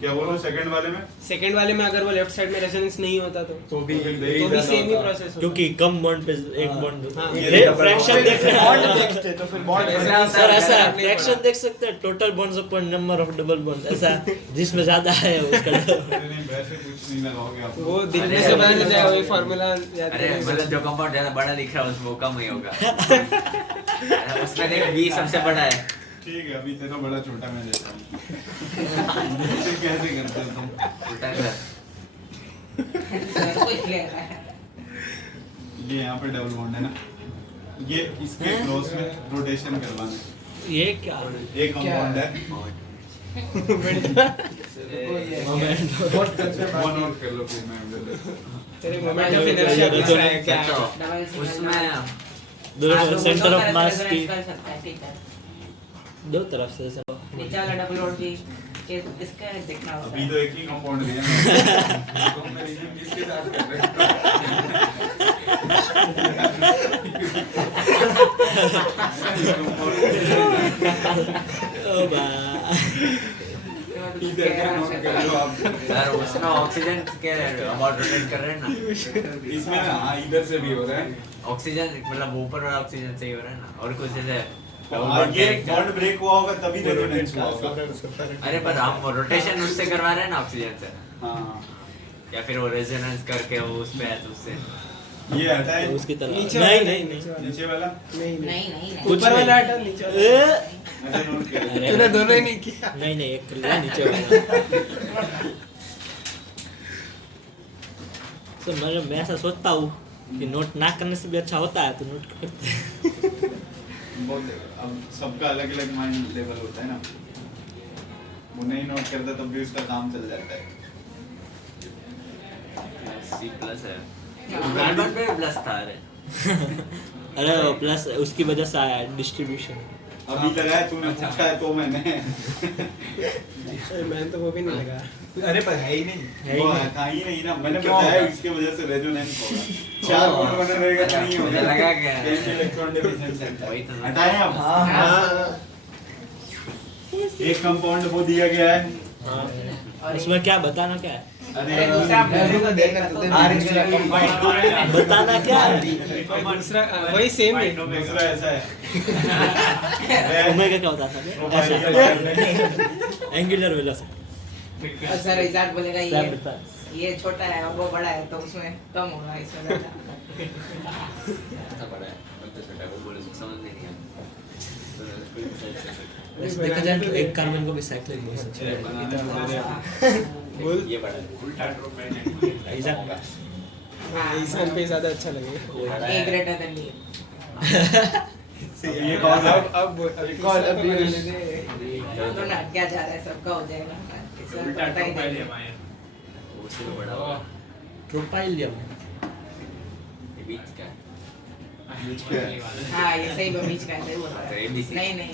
क्या बोल रहे हो सेकंड वाले में? सेकंड वाले में अगर वो लेफ्ट साइड में रेजोनेंस नहीं होता तो भी सेम ही प्रोसेस होता। क्योंकि कम बॉन्ड पे एक बॉन्ड हाँ। फ्रैक्शन देख रहे बॉन्ड हैं देखते तो फिर बॉन्ड ऐसा सर, ऐसा नहीं फ्रैक्शन देख सकते हैं, total bonds upon number of double bonds, ऐसा जिसमें ज्यादा है उसका नहीं, वैसे कुछ नहीं लगाओगे आप। वो दिखने अरे, से पता चल जाएगा वही फार्मूला याद अरे करने से। मतलब जो कंपाउंड ज्यादा बड़ा दिख रहा है उसमें वो कम ही होगा। उसमें देख बी सबसे बड़ा है। ठीक है, अभी तेरा बड़ा छोटा मैं देता हूँ। ऐसे कैसे करते हो तुम? उल्टा कर। सर कोई क्लियर है। ये यहाँ पे डबल बॉन्ड है ना, ये इसके क्रॉस में रोटेशन करवाना है। ये क्या एक कंपाउंड है, वो नोट कर लो फिर मैं बोल देता हूँ। तेरे मोमेंट ऑफ इनर्शिया दिख रहा है क्या? तो डबल उसमें दोनों सेंटर ऑफ मास की कर सकता है, ठीक है। दो तरफ से ऐसा नीचे वाला डबल बॉन्ड भी इसका देखना होगा। अभी तो एक ही कंपाउंड दिया ना। कंपैरिजन किसके साथ कर रहे ओ बा हो? इधर का नोट कर लो आप। सर उसमें ऑक्सीजन के अबाउट रोटेट कर रहे हैं ना। इसमें ना हाँ, इधर से भी हो रहा है। ऑक्सीजन मतलब ऊपर वाला ऑक्सीजन सही हो रहा है ना, और कुछ ऐसे ये बॉन्ड ब्रेक हुआ होगा तभी रेजोनेंस हुआ होगा। अरे पर हम रोटेशन उससे करवा रहे हैं ना ऑक्सीजन से, हाँ, या फिर वो रेजोनेंस करके वो उस पे है तो उससे ये हटा है उसकी तरफ नीचे नहीं वाला नहीं नीचे वाला नीचे वाला। नहीं नहीं नहीं कुछ ऊपर वाला नहीं। हटा नीचे वाला। ए, अच्छा नोट कर लो। तूने दोनों ही नहीं किया। नहीं नहीं एक कर लिया नीचे वाला तो मैं ऐसा सोचता हूँ कि नोट ना करने से भी अच्छा होता है तो नोट करते हैं। बहुत अब सबका अलग अलग माइंड लेवल होता है ना, वो नहीं नोट करता तब भी उसका काम चल जाता है। सी प्लस है, कार्बन पे प्लस था। अरे प्लस उसकी वजह से आया डिस्ट्रीब्यूशन अभी लगाया तूने, पूछा है तो मैंने। मैंने तो वो भी नहीं लगा। अरे पर है ही नहीं। है वो ही नहीं। था ही नहीं ना, मैंने क्यों बताया होगा? इसके वजह से रेजोनेंस होगा। चार बॉन्ड बने रहेगा तो नहीं होगा। मुझे लगा क्या? इलेक्ट्रॉन डिफिशिएंसी सेंटर वही तो। हटाएं आप। हाँ एक कंपाउंड वो दिया गया है। और उसमें क्या बताना क्या है अरे दूसरा बताना क्या है दूसरा वही सेम है। दूसरा ऐसा है। ओमेगा क्या होता था ऐसा एंगुलर वेलोसिटी सर इजाद बोलेगा Self ये defense. ये छोटा है और वो बड़ा है तो उसमें कम होगा इसमें ज्यादा। इतना बड़ा है, इतना छोटा है, वो बोले समझ में नहीं वैसे देखा जाए तो एक कार्बन को भी साइक्लिक बोल सकते हैं बोल ये बड़ा है। उल्टा ड्रॉप है। ऐसा ईशान पे ज्यादा अच्छा लगेगा। ए ग्रेटर देन बी। ये कौन है? अब कॉल अब ये तो ना क्या जा रहा है सबका हो जाएगा। सर उल्टा पता ही ड्रॉप है नहीं। ये माया। उससे तो बड़ा होगा। ट्रोपाइलियम ये बीच का है। हाँ ये सही बीच का है, सही बोल रहा तो है। ABC नहीं नहीं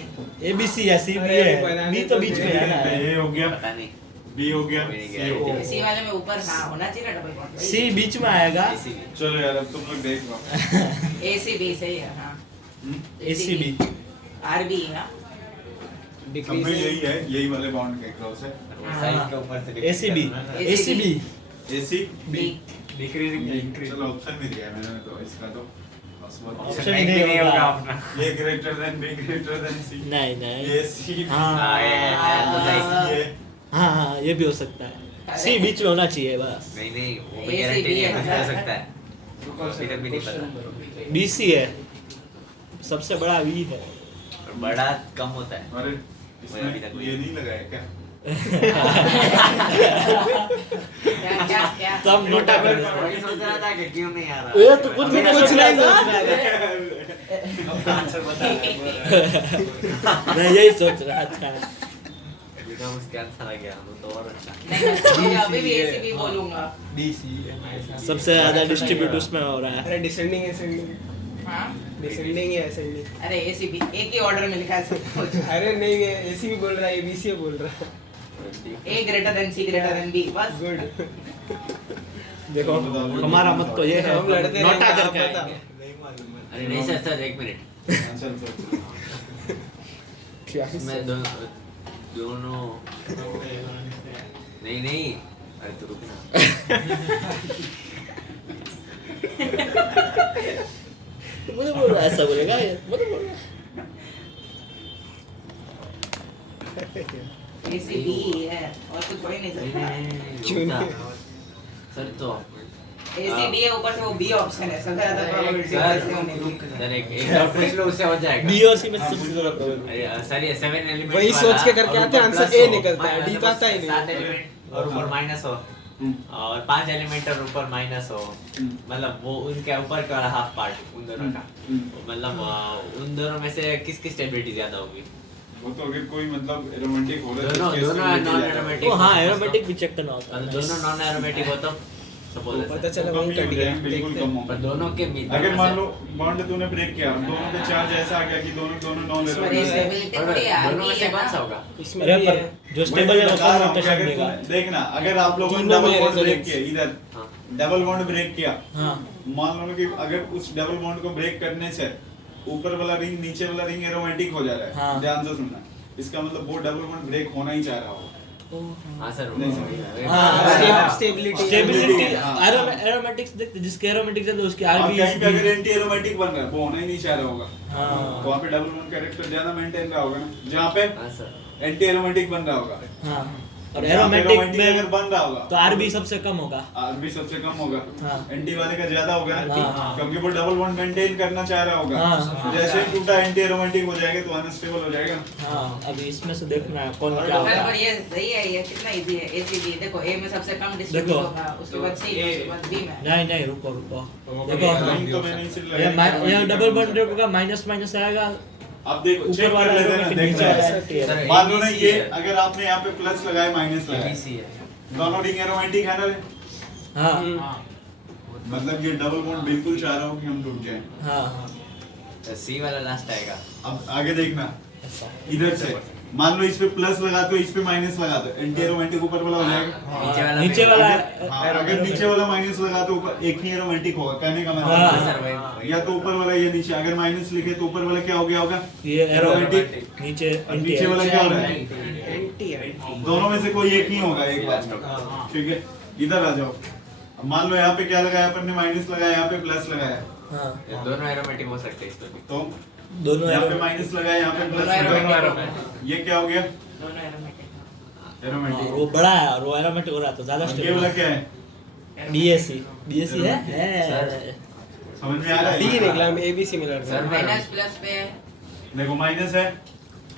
एबीसी या सी अरे, भी है बनाने बी तो तो बीच में दे। है ना ए हो गया, पता नहीं। बी हो गया, कोई नहीं सी गया। हो गया। सी वाले में ऊपर हाँ होना चाहिए डबल बॉन्ड। सी बीच में आएगा इसीलिए चलो यार अब तुम लोग देख लो। ए सी बी सही है हाँ। एसीबी आर बी है ना। अब भी यही है, यही वाले बॉन्ड के क्रॉस है। साइज के ऊपर से ACB ACB AC B decreasing increase. चलो ऑप्शन भी दिया है मैंने तो इसका तो ऑप्शन नहीं नहीं नहीं होगा। होगा अपना। A greater than b greater than c, नहीं नहीं ए सी हाँ हाँ, ये तो सही। ये हाँ हाँ ये भी हो सकता है सी बीच में होना चाहिए बस नहीं नहीं वो भी ACB गारंटी नहीं है, है। कुछ हो सकता है। अभी तक भी नहीं पता। बीसी है सबसे बड़ा वी है और बड़ा कम होता है। अरे इसमें अभी तक ये नहीं लगाया क्या? क्या तो हम नोटा कर वही सोच रहा था कि क्यों नहीं आ रहा ये तो कुछ भी कुछ नहीं सोच रहा आंसर बता मैं यही सोच रहा था। बेटा उसके आंसर आ गया तो और अच्छा नहीं मैं अभी भी एसीबी बोलूंगा। डीसी सबसे ज्यादा डिस्ट्रीब्यूट उसमें हो रहा है। अरे डिसेंडिंग असेंडिंग हाँ डिसेंडिंग या असेंडिंग अरे एसीबी एक ही ऑर्डर में लिखा है सब कुछ। अरे नहीं ये एसी भी बोल रहा है एबीसी बोल रहा है ए ग्रेटर देन सी ग्रेटर देन बी बस। गुड देखो हमारा मत तो ये है हम लड़ते नोटा रहेंगे, करके आप बताओ। आएंगे। नहीं मालूम है अरे नहीं सर सर एक मिनट चल मैं दोनों नहीं नहीं अरे तू रुक ना मुझे बोल रहा है, ऐसा बोलेगा ये मुझे बोल रहा है। एसीबी है और कुछ हो ही नहीं सकता। क्यों नहीं? सर तो एसीबी है ऊपर से वो बी ऑप्शन है सबसे ज्यादा प्रोबेबिलिटी सर ऐसे होने की। सर एक डॉट पूछ लो उससे हो जाएगा बी और सी में सबसे ज्यादा प्रोबेबिलिटी अरे सर ये 7 एलिमेंट वही सोच के करके आते हैं, आंसर A निकलता है, D तो आता ही नहीं। 7 एलिमेंट और ऊपर माइनस हो और 5 एलिमेंट और ऊपर माइनस हो मतलब वो उनके ऊपर का हाफ पार्ट उन दोनों का मतलब उन दोनों में से किसकी स्टेबिलिटी ज्यादा होगी वो तो अगर कोई मतलब एरोमेटिक हो रहा है दोनों तो दोनों इसके नॉन stability एरोमेटिक तो हाँ एरोमेटिक भी चेक करना होता है। दोनों नॉन एरोमेटिक हो तो सपोज पता चला ज्यादा वही कम कट ही गया हो जाएंगे, बिल्कुल देखते कम हैं। होगा। पर दोनों के अगर मान लो बॉन्ड तूने ब्रेक किया दोनों पे चार्ज ऐसा आ गया कि दोनों दोनों नॉन इसमें एरोमेटिक स्टेबिलिटी थोड़ी है दोनों में से है कौन ना। सा होगा इसमें अरे भी पर है जो स्टेबल है वो कम रोटेशन देगा। देखना अगर आप लोगों ने तीनों डबल में बॉन्ड ब्रेक resonance। किया इधर हाँ डबल बॉन्ड ब्रेक किया हाँ मान लो कि अगर उस डबल बॉन्ड को ब्रेक करने से ऊपर वाला रिंग नीचे वाला रिंग एरोमेटिक हो जा रहा है हाँ। ध्यान से सुनना इसका मतलब वो डबल बॉन्ड ब्रेक होना ही चाह रहा होगा हाँ सर नहीं, हाँ, स्टेबिलिटी स्टेबिलिटी हाँ। एरोमेटिक्स देखते जिसके एरोमेटिक्स है तो उसकी और आरबी कहीं पे अगर एंटी एरोमेटिक बन रहा है वो होना ही नहीं चाह रहा होगा हाँ तो वहाँ पे डबल बॉन्ड कैरेक्टर ज्यादा मेंटेन रहा होगा ना जहाँ पे हाँ सर एंटी एरोमेटिक बन रहा होगा हाँ और जहाँ पे एरोमेटिक aromatic अगर में बन रहा होगा तो आरबी सबसे कम होगा। आरबी सबसे कम होगा हाँ। एंटी वाले का ज्यादा होगा ना हाँ। क्योंकि वो डबल बॉन्ड मेंटेन करना चाह रहा होगा हाँ। जैसे ही टूटा एंटी एरोमेटिक हो जाएगा तो अनस्टेबल हो जाएगा हाँ अभी इसमें से देखना है कौन क्या सर होगा। पर ये सही है ये कितना इजी है एसीबी देखो ए में सबसे कम डिस्ट्रीब्यूट देखो। होगा उसके बाद सी उसके बाद बी में। नहीं नहीं रुको रुको देखो लाइन तो मैंने इसीलिए ये लगाई। ये डबल बॉन्ड का माइनस माइनस आएगा अब देखो ऊपर चेक कर वाला लेते हैं aromatic देख नीचे रहे वाला हैं anti-aromatic। सर, मान लो ना ABC ये है। अगर आपने यहाँ पे प्लस लगाया माइनस लगाया एबीसी है दोनों रिंग एरोमेटिक है ना रे? हाँ मतलब ये डबल बॉन्ड बिल्कुल चाह रहा हो कि हम टूट जाएं हाँ तो सी वाला लास्ट आएगा अब आगे देखना ऐसा इधर से मान लो इस पे प्लस लगाते हो इस पे माइनस लगाते हो एंटी एरोमेटिक ऊपर वाला हो जाएगा नीचे वाला नीचे वाला अगर नीचे वाला माइनस लगाते हो ऊपर एक ही एरोमेटिक होगा कहने का हाँ, मतलब सर वही या तो ऊपर वाला या नीचे अगर माइनस लिखे तो ऊपर वाला क्या हो गया होगा ये एरोमेटिक नीचे और नीचे वाला क्या हो रहा है एंटी दोनों में से कोई एक ही होगा एक बात में ठीक है इधर आ जाओ अब मान लो यहाँ पे क्या लगाया अपन ने माइनस लगाया यहाँ पे प्लस लगाया हाँ दोनों एरोमेटिक हो सकते हैं इसमें भी तो दोनों यहाँ पे aromatic। माइनस लगाया यहाँ पे प्लस दोनों लगाया aromatic। ये क्या हो गया दोनों एरोमेटिक हाँ, एरोमेटिक वो बड़ा है और वो एरोमेटिक हो रहा है तो ज्यादा ये वाला स्टेबल क्या है बीएससी बीएससी है समझ में आ रहा डी है निकला हम एबीसी में लड़ रहे सर, हैं माइनस प्लस पे देखो माइनस है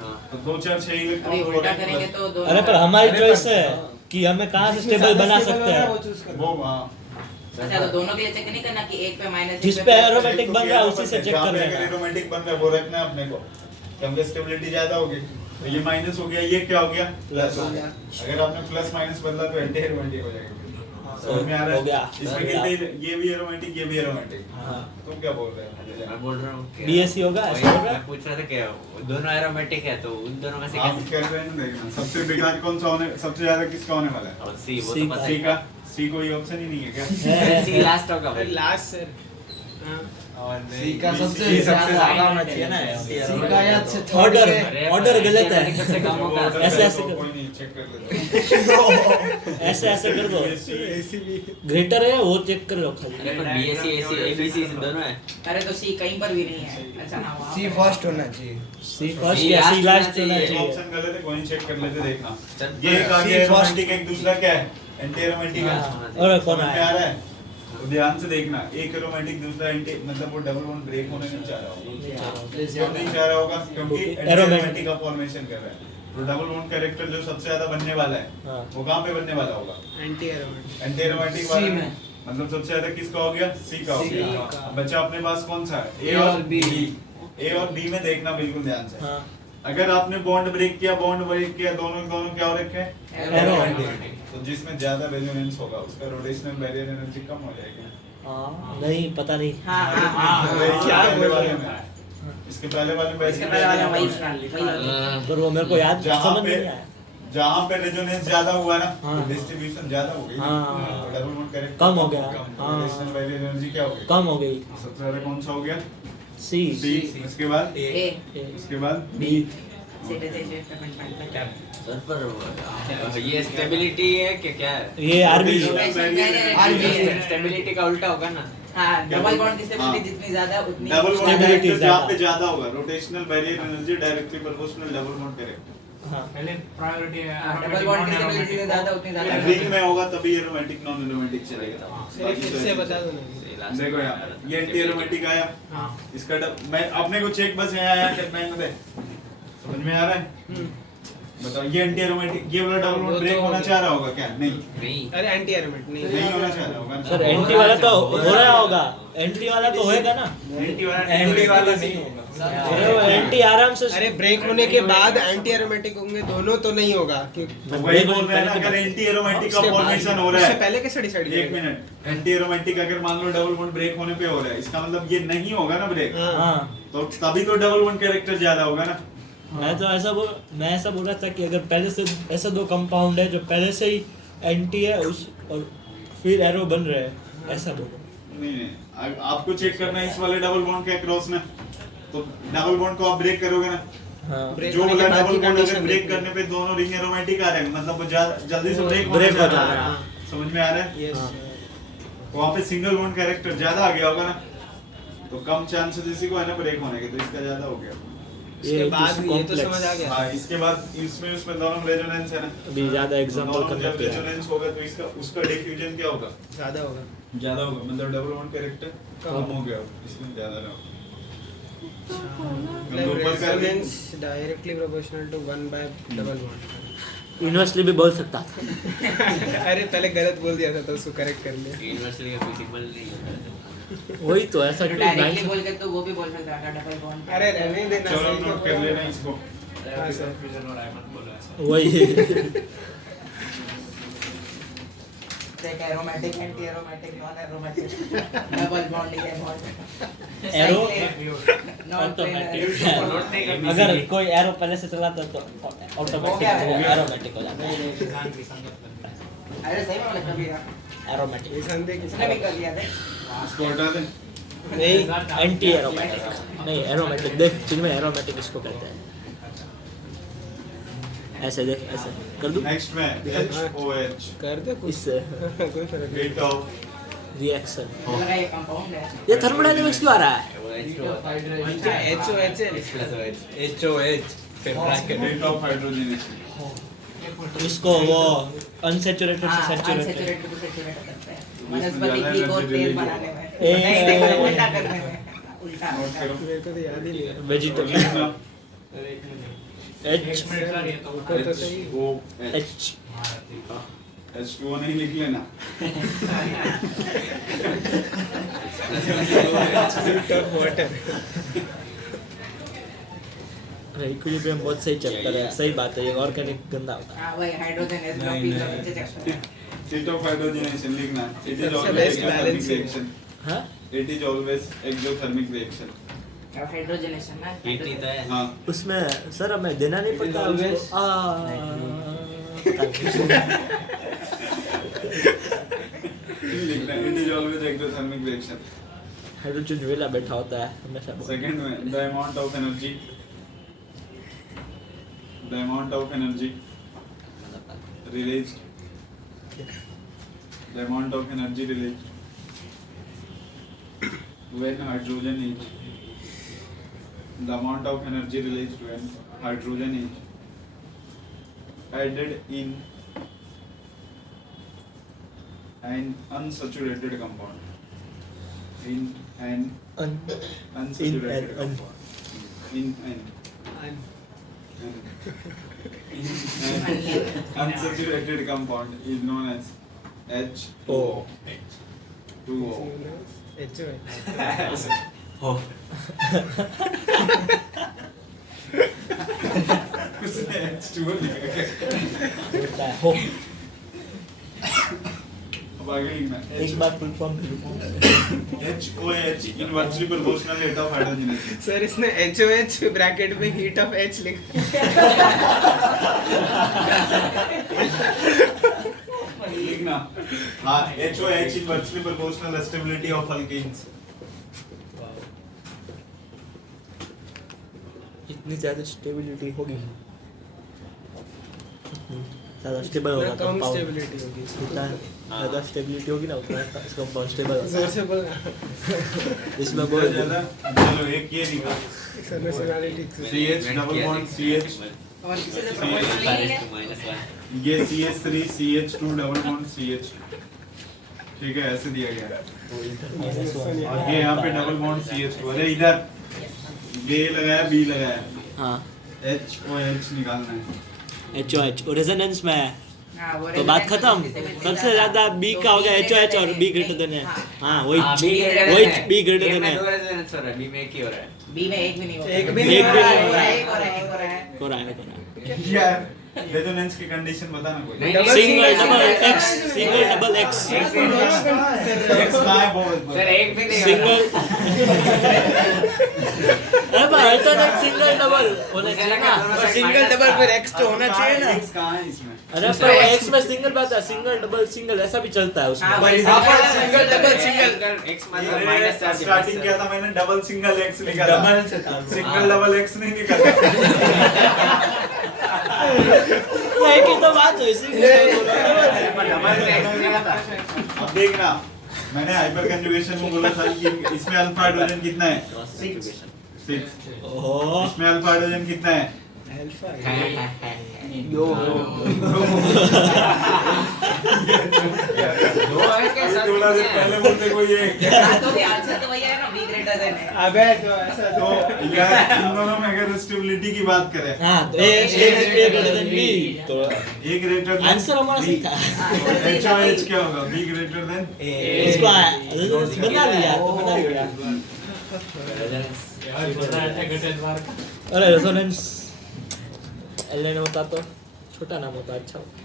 हाँ तो 2 4 6 अभी इलेक्ट्रॉन उल्टा करेंगे तो दोनों अरे पर हमारी चॉइस है कि हमें कहाँ से स्टेबल बना सकते हैं वो हाँ अच्छा तो दोनों के लिए चेक नहीं करना कि एक पे माइनस जिस पे एरोमेटिक बन रहा है उसी से चेक जहाँ कर पे अगर लेना। एरोमेटिक बन रहा है वो रखना है अपने को क्योंकि स्टेबिलिटी ज्यादा होगी तो ये माइनस हो गया ये क्या हो गया प्लस हो गया अगर आपने प्लस माइनस बदला तो एंटी एरोमेटिक हो जाएगा समझ में आ रहा हो गया। है इसमें कितने ये भी एरोमेटिक ये भी एरोमेटिक हाँ। तुम क्या बोल रहे हो मैं बोल रहा हूँ कि- BSc होगा, वही, ऐसा होगा? मैं पूछ रहा था कि दोनों एरोमेटिक है तो उन दोनों में से आप कैसे कर रहे हैं देखना सबसे बेकार कौन सा होने सबसे ज्यादा किसका होने वाला है और सी वो C तो पता सी ही का सी कोई ऑप्शन ही नहीं है क्या सी लास्ट होगा भाई लास्ट सर सी का सबसे सी ज्यादा होना चाहिए ना सी का या ऑर्डर अरे, ऑर्डर गलत एरोमेटिक सबसे है कम होगा ऐसे ऐसे कर कोई नहीं चेक कर लेते ऐसे ऐसे कर दो एसीबी ग्रेटर है वो चेक कर लो खाली अरे पर बीएससी एसी एबीसी दोनों है अरे तो सी कहीं पर भी नहीं है अच्छा ना वहाँ सी पे। फर्स्ट होना चाहिए सी फर्स्ट C या सी last लास्ट होना होना चाहिए। चाहिए ऑप्शन गलत है कोई नहीं चेक कर लेते देखना चल, ये एक आगे C एरोमेटिक एक दूसरा क्या है एंटी एरोमेटिक है हाँ, और कौन समझ में आ आया रहा है तो ध्यान से देखना एक एरोमेटिक दूसरा एंटी मतलब वो डबल बॉन्ड ब्रेक होने नहीं चाह रहा होगा क्यों नहीं चाह रहा होगा क्योंकि क्योंकि एरोमेटिक का फॉर्मेशन कर रहा है तो डबल बॉन्ड कैरेक्टर जो सबसे ज्यादा बनने वाला है हाँ। वो कहाँ पे बनने वाला होगा? Anti aromatic anti aromatic C वाले में। मतलब सबसे ज्यादा किसका हो गया? सी का हो C गया। का। अब बच्चा अपने पास कौन सा है? ए A और और B। ए और बी में देखना बिल्कुल ध्यान से। हाँ अगर आपने बॉन्ड ब्रेक किया दोनों दोनों क्या हो रखे हैं? एरोमेटिक। तो जिसमें ज्यादा रेजोनेंस होगा उसका रोटेशनल बैरियर एनर्जी कम हो जाएगी। नहीं पता नहीं। क्या पहले वाले में इसके पहले वाले में इसके पहले वाले में वही पर वो मेरे को याद जहाँ समझ पे नहीं आया। जहाँ पे रेजोनेंस ज्यादा हुआ ना हाँ। डिस्ट्रीब्यूशन ज्यादा हो गई हाँ। डबल बॉन्ड करेक्ट कम हो गया। हाँ। रोटेशनल बैरियर एनर्जी क्या हो गई? कम हो गई। सबसे ज्यादा कौन सा हो गया? सी सी। इसके बाद ए इसके बाद बी। सर पर ये स्टेबिलिटी है कि क्या है? ये आरबी स्टेबिलिटी का उल्टा होगा ना? हाँ डबल बॉन्ड की हाँ। स्टेबिलिटी जितनी ज्यादा उतनी डबल बॉन्ड Stability कैरेक्टर जहाँ ज्यादा। पे ज्यादा होगा rotational barrier energy directly proportional double bond character. हाँ पहले प्रायोरिटी है डबल बॉन्ड की स्टेबिलिटी जितनी ज्यादा उतनी ज्यादा रिंग में होगा तभी एरोमेटिक नॉन एरोमेटिक चलेगा। सिर्फ फिर से बता दो ना। देखो यहाँ ये एंटी एरोमेटिक आया हाँ इसका मैं अपने को चेक बस यहाँ आया कितना है मुझे समझ में आ रहा है? बताओ ये एंटी एरोमेटिक ये वाला डबल बॉन्ड ब्रेक होना चाह रहा होगा क्या? नहीं नहीं। अरे एंटी एरोमेटिक नहीं नहीं होना चाह रहा होगा ना। सर एंटी वाला तो हो रहा होगा। एंटी वाला तो होएगा ना। एंटी वाला नहीं होगा। अरे वो एंटी आराम से। अरे ब्रेक होने के बाद एंटी एरोमेटिक होंगे दोनों तो नहीं होगा क्योंकि तो वही बोल रहे हैं ना अगर एंटी एरोमेटिक का उसके बाद- फॉर्मेशन हो रहा उससे है पहले कैसे डिसाइड एक मिनट एंटी एरोमेटिक अगर मान लो डबल बॉन्ड ब्रेक होने पे हो रहा है इसका मतलब ये नहीं होगा ना ब्रेक हाँ तो तभी तो डबल बॉन्ड कैरेक्टर ज्यादा होगा ना। मैं ऐसा बोल रहा था कि अगर पहले से ऐसा दो कंपाउंड है जो पहले से ही एंटी है उस और फिर एरो बन रहे हैं ऐसा बोलो। नहीं आपको चेक करना है इस वाले डबल बॉन्ड के अक्रॉस में तो डबल बॉन्ड को आप ब्रेक करोगे ना हाँ ब्रेक जो होने के वाला बाद डबल की बॉन्ड अगर condition ब्रेक देखनी करने पे दोनों रिंग एरोमेटिक आ रहे हैं मतलब वो जल्दी से ब्रेक ब्रेक हो जा जा रहा रहा है। समझ में आ रहा है? यस हाँ। वहाँ पे सिंगल बॉन्ड कैरेक्टर ज्यादा आ गया होगा ना तो कम चांसेस इसी को है ना ब्रेक होने के तो इसका ज्यादा हो गया। इसके बाद ये तो complex। समझ आ गया हाँ इसके बाद इसमें दोनों रेजोनेंस है ना अभी ज्यादा एग्जांपल दोनों करने जब पे है। रेजोनेंस होगा तो इसका उसका डिफ्यूजन क्या होगा? ज्यादा होगा ज्यादा होगा मतलब डबल बॉन्ड कैरेक्टर कम हो गया इसमें ज्यादा ना हो। मतलब ऊपर का resonance directly proportional to 1 by double bond inversely भी बोल सकता था। अरे पहले गलत बोल दिया था तो उसको करेक्ट कर लिया यूनिवर्सली का कोई सिंबल नहीं है। वही तो ऐसा क्यों डायरेक्टली बोल के तो वो भी बोल सकता था डबल बॉन्ड अरे रहने देना चलो सही तो नोट कर बोला। लेना इसको। हाँ, सर। कंफ्यूजन हो रहा है मत बोलो ऐसा। वही एक aromatic anti aromatic non aromatic double bond ये bond aro non automatic note नहीं करना। अगर कोई एरो पहले से चलाता तो हो ऑटोमेटिक गया, एरोमेटिक हो जाता है। इंसान की संगत लगता है। अरे सही में मैंने कभी एरोमेटिक ये संदेह इसने भी कर दिया थे इसको हटा दे। नहीं एंटी एरोमेटिक नहीं एरोमेटिक देख चीज में एरोमेटिक इसको कहते हैं। ऐसे देख ऐसे कर दूं नेक्स्ट में HOH कर दे कुछ इससे कोई फर्क नहीं रेट ऑफ रिएक्शन। लगा ये कंपाउंड है ये थर्मोडायनामिक्स क्यों आ रहा है? वो H2 अच्छा HOH है H plus OH। HOH फिर ब्रैकेट रेट ऑफ हाइड्रोजनेशन इसको वो अनसैचुरेटेड से सैचुरेटेड अनसैचुरेटेड टू सैचुरेटेड करते हैं इसमें वनस्पति ज्यादा की को energy तेल release बनाने में ए- नहीं देखो उल्टा करने में उल्टा नोट करो मेरे को तो याद ही नहीं है वेजिटेबल एच एक मिनट सर ये तो ऊपर तो सही HOH एच H2O नहीं लिख लेना टफ वाटर इक्विलिब्रियम बहुत सही चलता है। सही बात है ये ऑर्गेनिक गंदा होता है। हां वही hydrogen S group P group नीचे सेक्शन रेट ऑफ हाइड्रोजनेशन लिखना इट इज सबसे ऑलवेज best balance है। रिएक्शन हाँ it is always exothermic reaction hydrogenation ना हीट नहीं तो है। हाँ उसमें सर हमें देना नहीं पड़ता always- उसको लिखना it is always exothermic reaction. Hydrogen वेला बैठा होता है हमेशा बोल। सेकंड में the amount of energy released the amount of energy released when hydrogen is the amount of energy released when hydrogen is added in an unsaturated compound in an Un- unsaturated un- compound in an Unsaturated compound is known as H2O. 2O. उसने H2O लिखा है। होता है हो। अब आगे लिखना है। एक बार full form HOH inversely proportional rate of hydrogenation. Sir इसने HOH ब्रैकेट में हीट ऑफ H लिखा लिखना हाँ HOH inversely proportional stability of alkenes. इतनी ज़्यादा स्टेबिलिटी होगी ज़्यादा स्टेबल होगा कम कंपाउंड स्टेबिलिटी होगी जितना ज़्यादा स्टेबिलिटी होगी ना उतना कंपाउंड स्टेबल होगा जोर से बोलना इसमें बहुत बहुत ज़्यादा चलो एक ये निकाल personality CH double bond CH और किसी से proportional नहीं है ये CH3 CH2 double bond CH ठीक है ऐसे दिया गया है और ये यहाँ पे डबल बॉन्ड CH2 अरे इधर ये लगाया B लगाया हाँ HOH निकालना है HOH और रेजोनेंस में है हाँ, वो तो बात resonance खत्म किसी से सबसे भी ज्यादा B का हो गया HOH और B ग्रेटर देन है हाँ वही वही B ग्रेटर देन है दो रेजोनेंस हो रहा है बी में एक ही हो रहा है B में एक भी नहीं होता एक भी नहीं एक होता। हो रहा है एक हो रहा है एक हो रहा है हो रहा है यार रेजोनेंस की कंडीशन बताना कोई नहीं, single double X single double X X कहाँ है बहुत सर एक भी नहीं सिंगल अरे भाई अल्टरनेट सिंगल डबल होना चाहिए ना सिंगल डबल पर X तो होना चाहिए ना X कहाँ है इसमें अरे पर X में सिंगल बात है सिंगल डबल सिंगल ऐसा भी चलता है उसमें हाँ, वही सिंगल डबल सिंगल एक्स मतलब माइनस चार स्टार्टिंग किया था मैंने डबल सिंगल X लिखा था डबल से सिंगल डबल X नहीं निकला एक ही तो बात हुई सिंगल अब देखना मैंने हाइपर कंजुगेशन में बोला था कि इसमें अल्फा हाइड्रोजन कितना है 6 ओह इसमें अल्फा हाइड्रोजन कितना है दो है के साथ थोड़ा देर पहले बोलते कोई एक हाँ, तो भी आंसर तो वही है ना B ग्रेटर देन है अबे तो ऐसा तो यार इन दोनों में अगर स्टेबिलिटी की बात करें हाँ तो A ग्रेटर देन B तो A ग्रेटर देन आंसर हमारा सही था HOH क्या होगा B ग्रेटर देन इसको बना लिया तो बना लिया अरे रेजोनेंस एलएन होता तो छोटा नाम होता अच्छा होता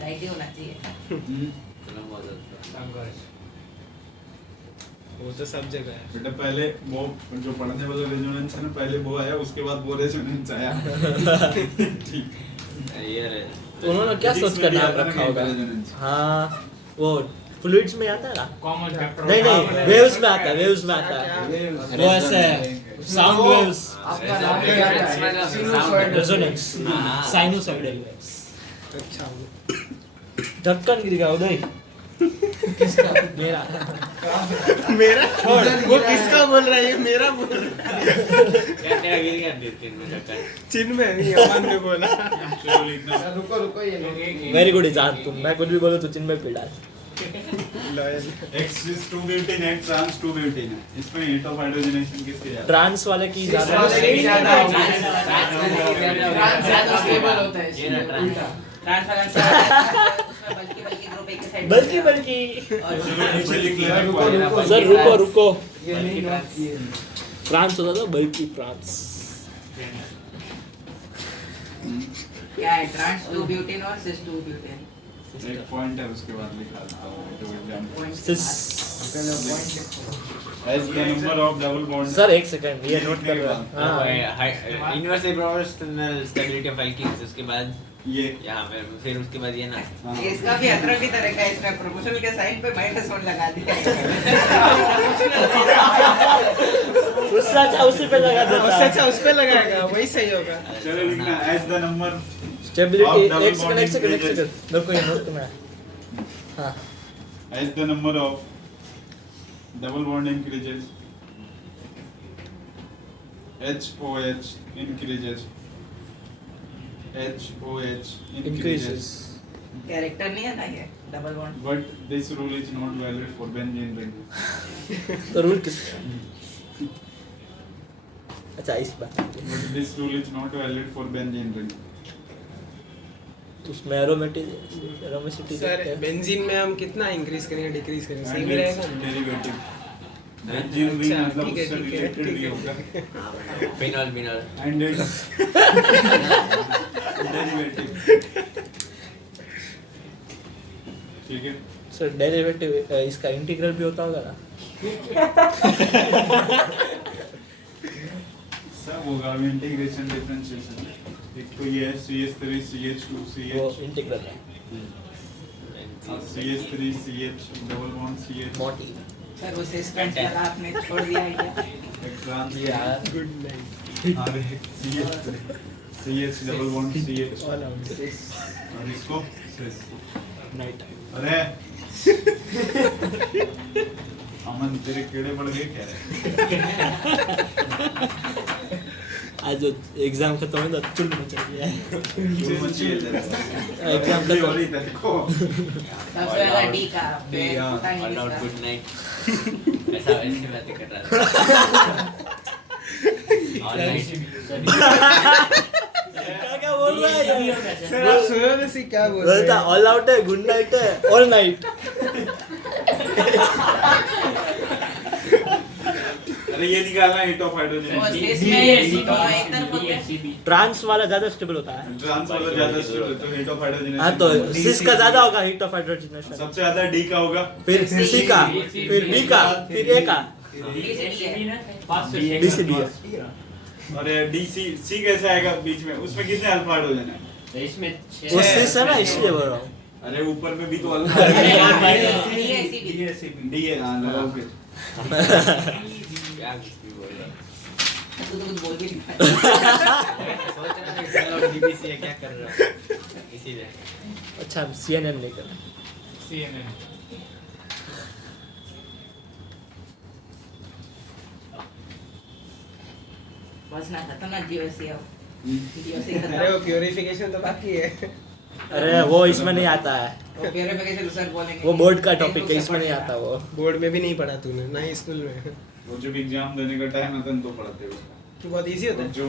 राइट ही होना चाहिए वो तो सब जगह है बेटा पहले वो जो पढ़ने वाला रेजोनेंस है ना पहले वो आया उसके बाद वो रेजोनेंस आया ठीक ये रहे तो उन्होंने क्या सोच कर नाम रखा होगा हाँ वो फ्लूइड्स में आता है ना कॉमन फैक्टर नहीं नहीं वेव्स में आता है वेव्स में आता है वो ऐसे sound waves resonance sinusoidal waves अच्छा ढक्कन गिर गया उदय किसका मेरा मेरा वो किसका बोल रहा है ये मेरा बोल रहा है क्या तेरा गिर गया दिन में ढक्कन चिन्ह में नहीं अमन ने बोला चलो लिखना रुको ये वेरी गुड इजान तुम मैं कुछ भी बोलूं तो चिन्ह में पिटा loyal X is 2 butene X trans 2 butene है इसमें हेट ऑफ हाइड्रोजनेशन किसके ज्यादा ट्रांस वाले की ज्यादा स्टेबल होता है ये ना ट्रांस ट्रांस वाला उसमें बल्कि बल्कि ग्रुप एक साइड बल्कि बल्कि चलो नीचे लिख लेना सर रुको रुको ये नहीं नोट किए फ्रांस होता था बल्कि फ्रांस क्या है ट्रांस 2 ब्यूटेन और सिस 2 ब्यूटेन एक पॉइंट है उसके बाद लिखा देता हूँ जो एग्जांपल सिस as the number of double bonds sir एक सेकंड ये नोट कर रहा हां inversely proportional stability of alkenes उसके बाद ये यहाँ पे फिर उसके बाद ये ना ये इसका भी अदरक की तरह का इसका प्रोपोर्शनल के साइन पे -1 लगा दिया उससे अच्छा उसी पे लगा उससे देता अच्छा उस पे लगाएगा वही सही होगा चलो लिखना as the number stability double एक सेकंड bond रुको ये नोट करना है हां as the number of double bond increases HOH increases HOH increases character नहीं है ना ये double bond but this rule is not valid for benzene ring तो रूल किस अच्छा इस बात But this rule is not valid for benzene ring. उसमें एरोमेसिटी सर बेंजीन में हम कितना इंक्रीज करेंगे डिक्रीज करेंगे सेम ही And रहेगा its ना? derivative. Benzene ring अच्छा, मतलब ठीक है, उससे ठीक है, related ठीक भी है। होगा. Phenol phenol And its derivative. ठीक है. सर डेरिवेटिव इसका इंटीग्रल भी होता होगा ना सब होगा इंटीग्रेशन डिफरेंशिएशन. एक तो ये है CH3 CH2 वो CH इंटीग्रल है CH3 CH double bond CH मोटी सर वो सिस्टम वाला आपने छोड़ दिया है क्या? एक ट्रांस यार गुड नाइट और एक CH3 CH double bond CH all out और इसको cis. नाइट अरे अमन तेरे कीड़े पड़ गए क्या? आज जो एग्जाम खत्म हुआ था चुल मचा दिया है क्यों मची है तेरे? एग्जाम तेरी खत्म हो रही तेरे को. सबसे ज्यादा डी का पे पता नहीं ऑल आउट किसका। गुड नाइट ऐसा ऐसे बातें कर रहा था ऑल नाइट क्या बोल रहा है ये? सर आप सुनो ना सी क्या बोल रहे बोलता हैं ऑल आउट है गुड नाइट है ऑल नाइट अरे ये निकालना हीट ऑफ हाइड्रोजन. वो सिस में एक तरफ होते हैं। ट्रांस वाला ज्यादा स्टेबल होता है ट्रांस वाला ज्यादा स्टेबल तो हीट ऑफ हाइड्रोजन. हाँ तो सिस का ज्यादा होगा हीट ऑफ हाइड्रोजनेशन सबसे ज्यादा डी का होगा. फिर सी का फिर बी का फिर ए का डी से डी है। डी से डी है और डी सी कैसे आएगा बीच में? उसमें कितने अल्फा हाइड्रोजन है? इसमें वो सिस है ना इसलिए बोल रहा हूँ अरे ऊपर में भी तो अल्फा डी हाइड्रोजन है सी बी। डी है. हाँ लगाओ फिर. क्या कुछ भी बोल रहा तू तो कुछ बोल भी नहीं पाया। सोच रहा था कि बीबीसी है क्या कर रहा है इसीलिए अच्छा हम CNN नहीं कर CNN बस ना खत्म ना जीओसी अब जीओसी अरे खत्म। वो प्योरिफिकेशन तो बाकी है अरे वो इसमें नहीं आता है वो प्योरिफिकेशन सर बोलेंगे। वो बोर्ड का टॉपिक है इसमें नहीं आता वो बोर्ड में भी नहीं पढ़ा तूने ना ही स्कूल में वो जब एग्जाम देने का टाइम आता है तो पढ़ाते हैं उसका. तो बहुत इजी होता है जो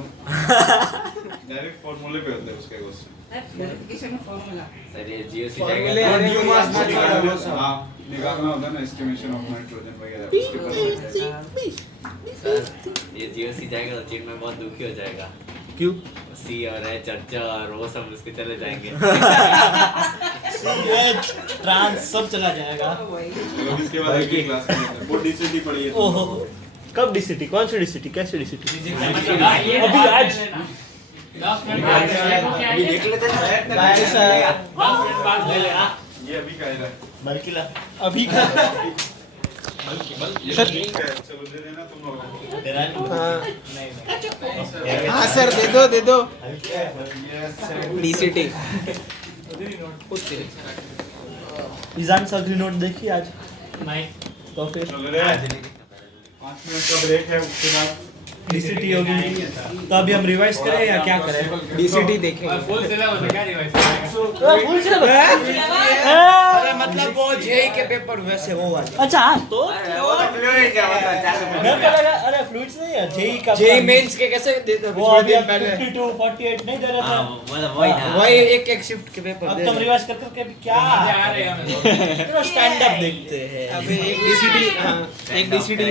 डायरेक्ट फॉर्मूले पे होता है उसका क्वेश्चन. प्योरिफिकेशन में फार्मूला। सर ये जीओसी Formula जाएगा अरे न्यू वो मास याद निकाला नहीं वो सब. हाँ निकालना होता है ना एस्टिमेशन ऑफ नाइट्रोजन वगैरह उसके पास. सर ये जीओसी जाएगा तो चीन में बहुत दुखी हो जाएगा क्यों सी और एच चर्चा और वो सब उसके चले जाएंगे CH ट्रांस सब चला जाएगा चलो इसके बाद एक क्लास में वो डीसीटी पढ़िए. ओहो कब डीसीटी कौन सी डीसीटी कैसी डीसीटी अभी आज अभी देख लेते हैं गाइस ये अभी का है. बल्किला अभी का सर चलो दे देना तुम लोग. हाँ सर दे दो डीसीटी ईजान सगरी नोट देखी आज नहीं तो फिर चलो रे 5 मिनट का ब्रेक है उसके बाद डीसीटी होगी तो अभी हम रिवाइज करें या क्या करें डीसीटी देखेंगे फुल सिलेबस है क्या रिवाइज करेंगे? फुल सिलेबस अरे मतलब वो जेई के पेपर वैसे वो वाले. अच्छा हाँ, तो वो तो फ्लूइड क्या होता है? मैं तो लगा अरे फ्लूइड्स नहीं है जेई का जेई मेंस के कैसे देते वो अभी अब 52 48 नहीं दे रहे हाँ थे मतलब वही ना वही एक एक शिफ्ट के पेपर अब दे तुम रहे. रिवाइज कर करके अभी क्या मजा आ रहा है हमें तो। स्टैंड अप देखते हैं अभी एक डीसीटी हाँ एक डीसीटी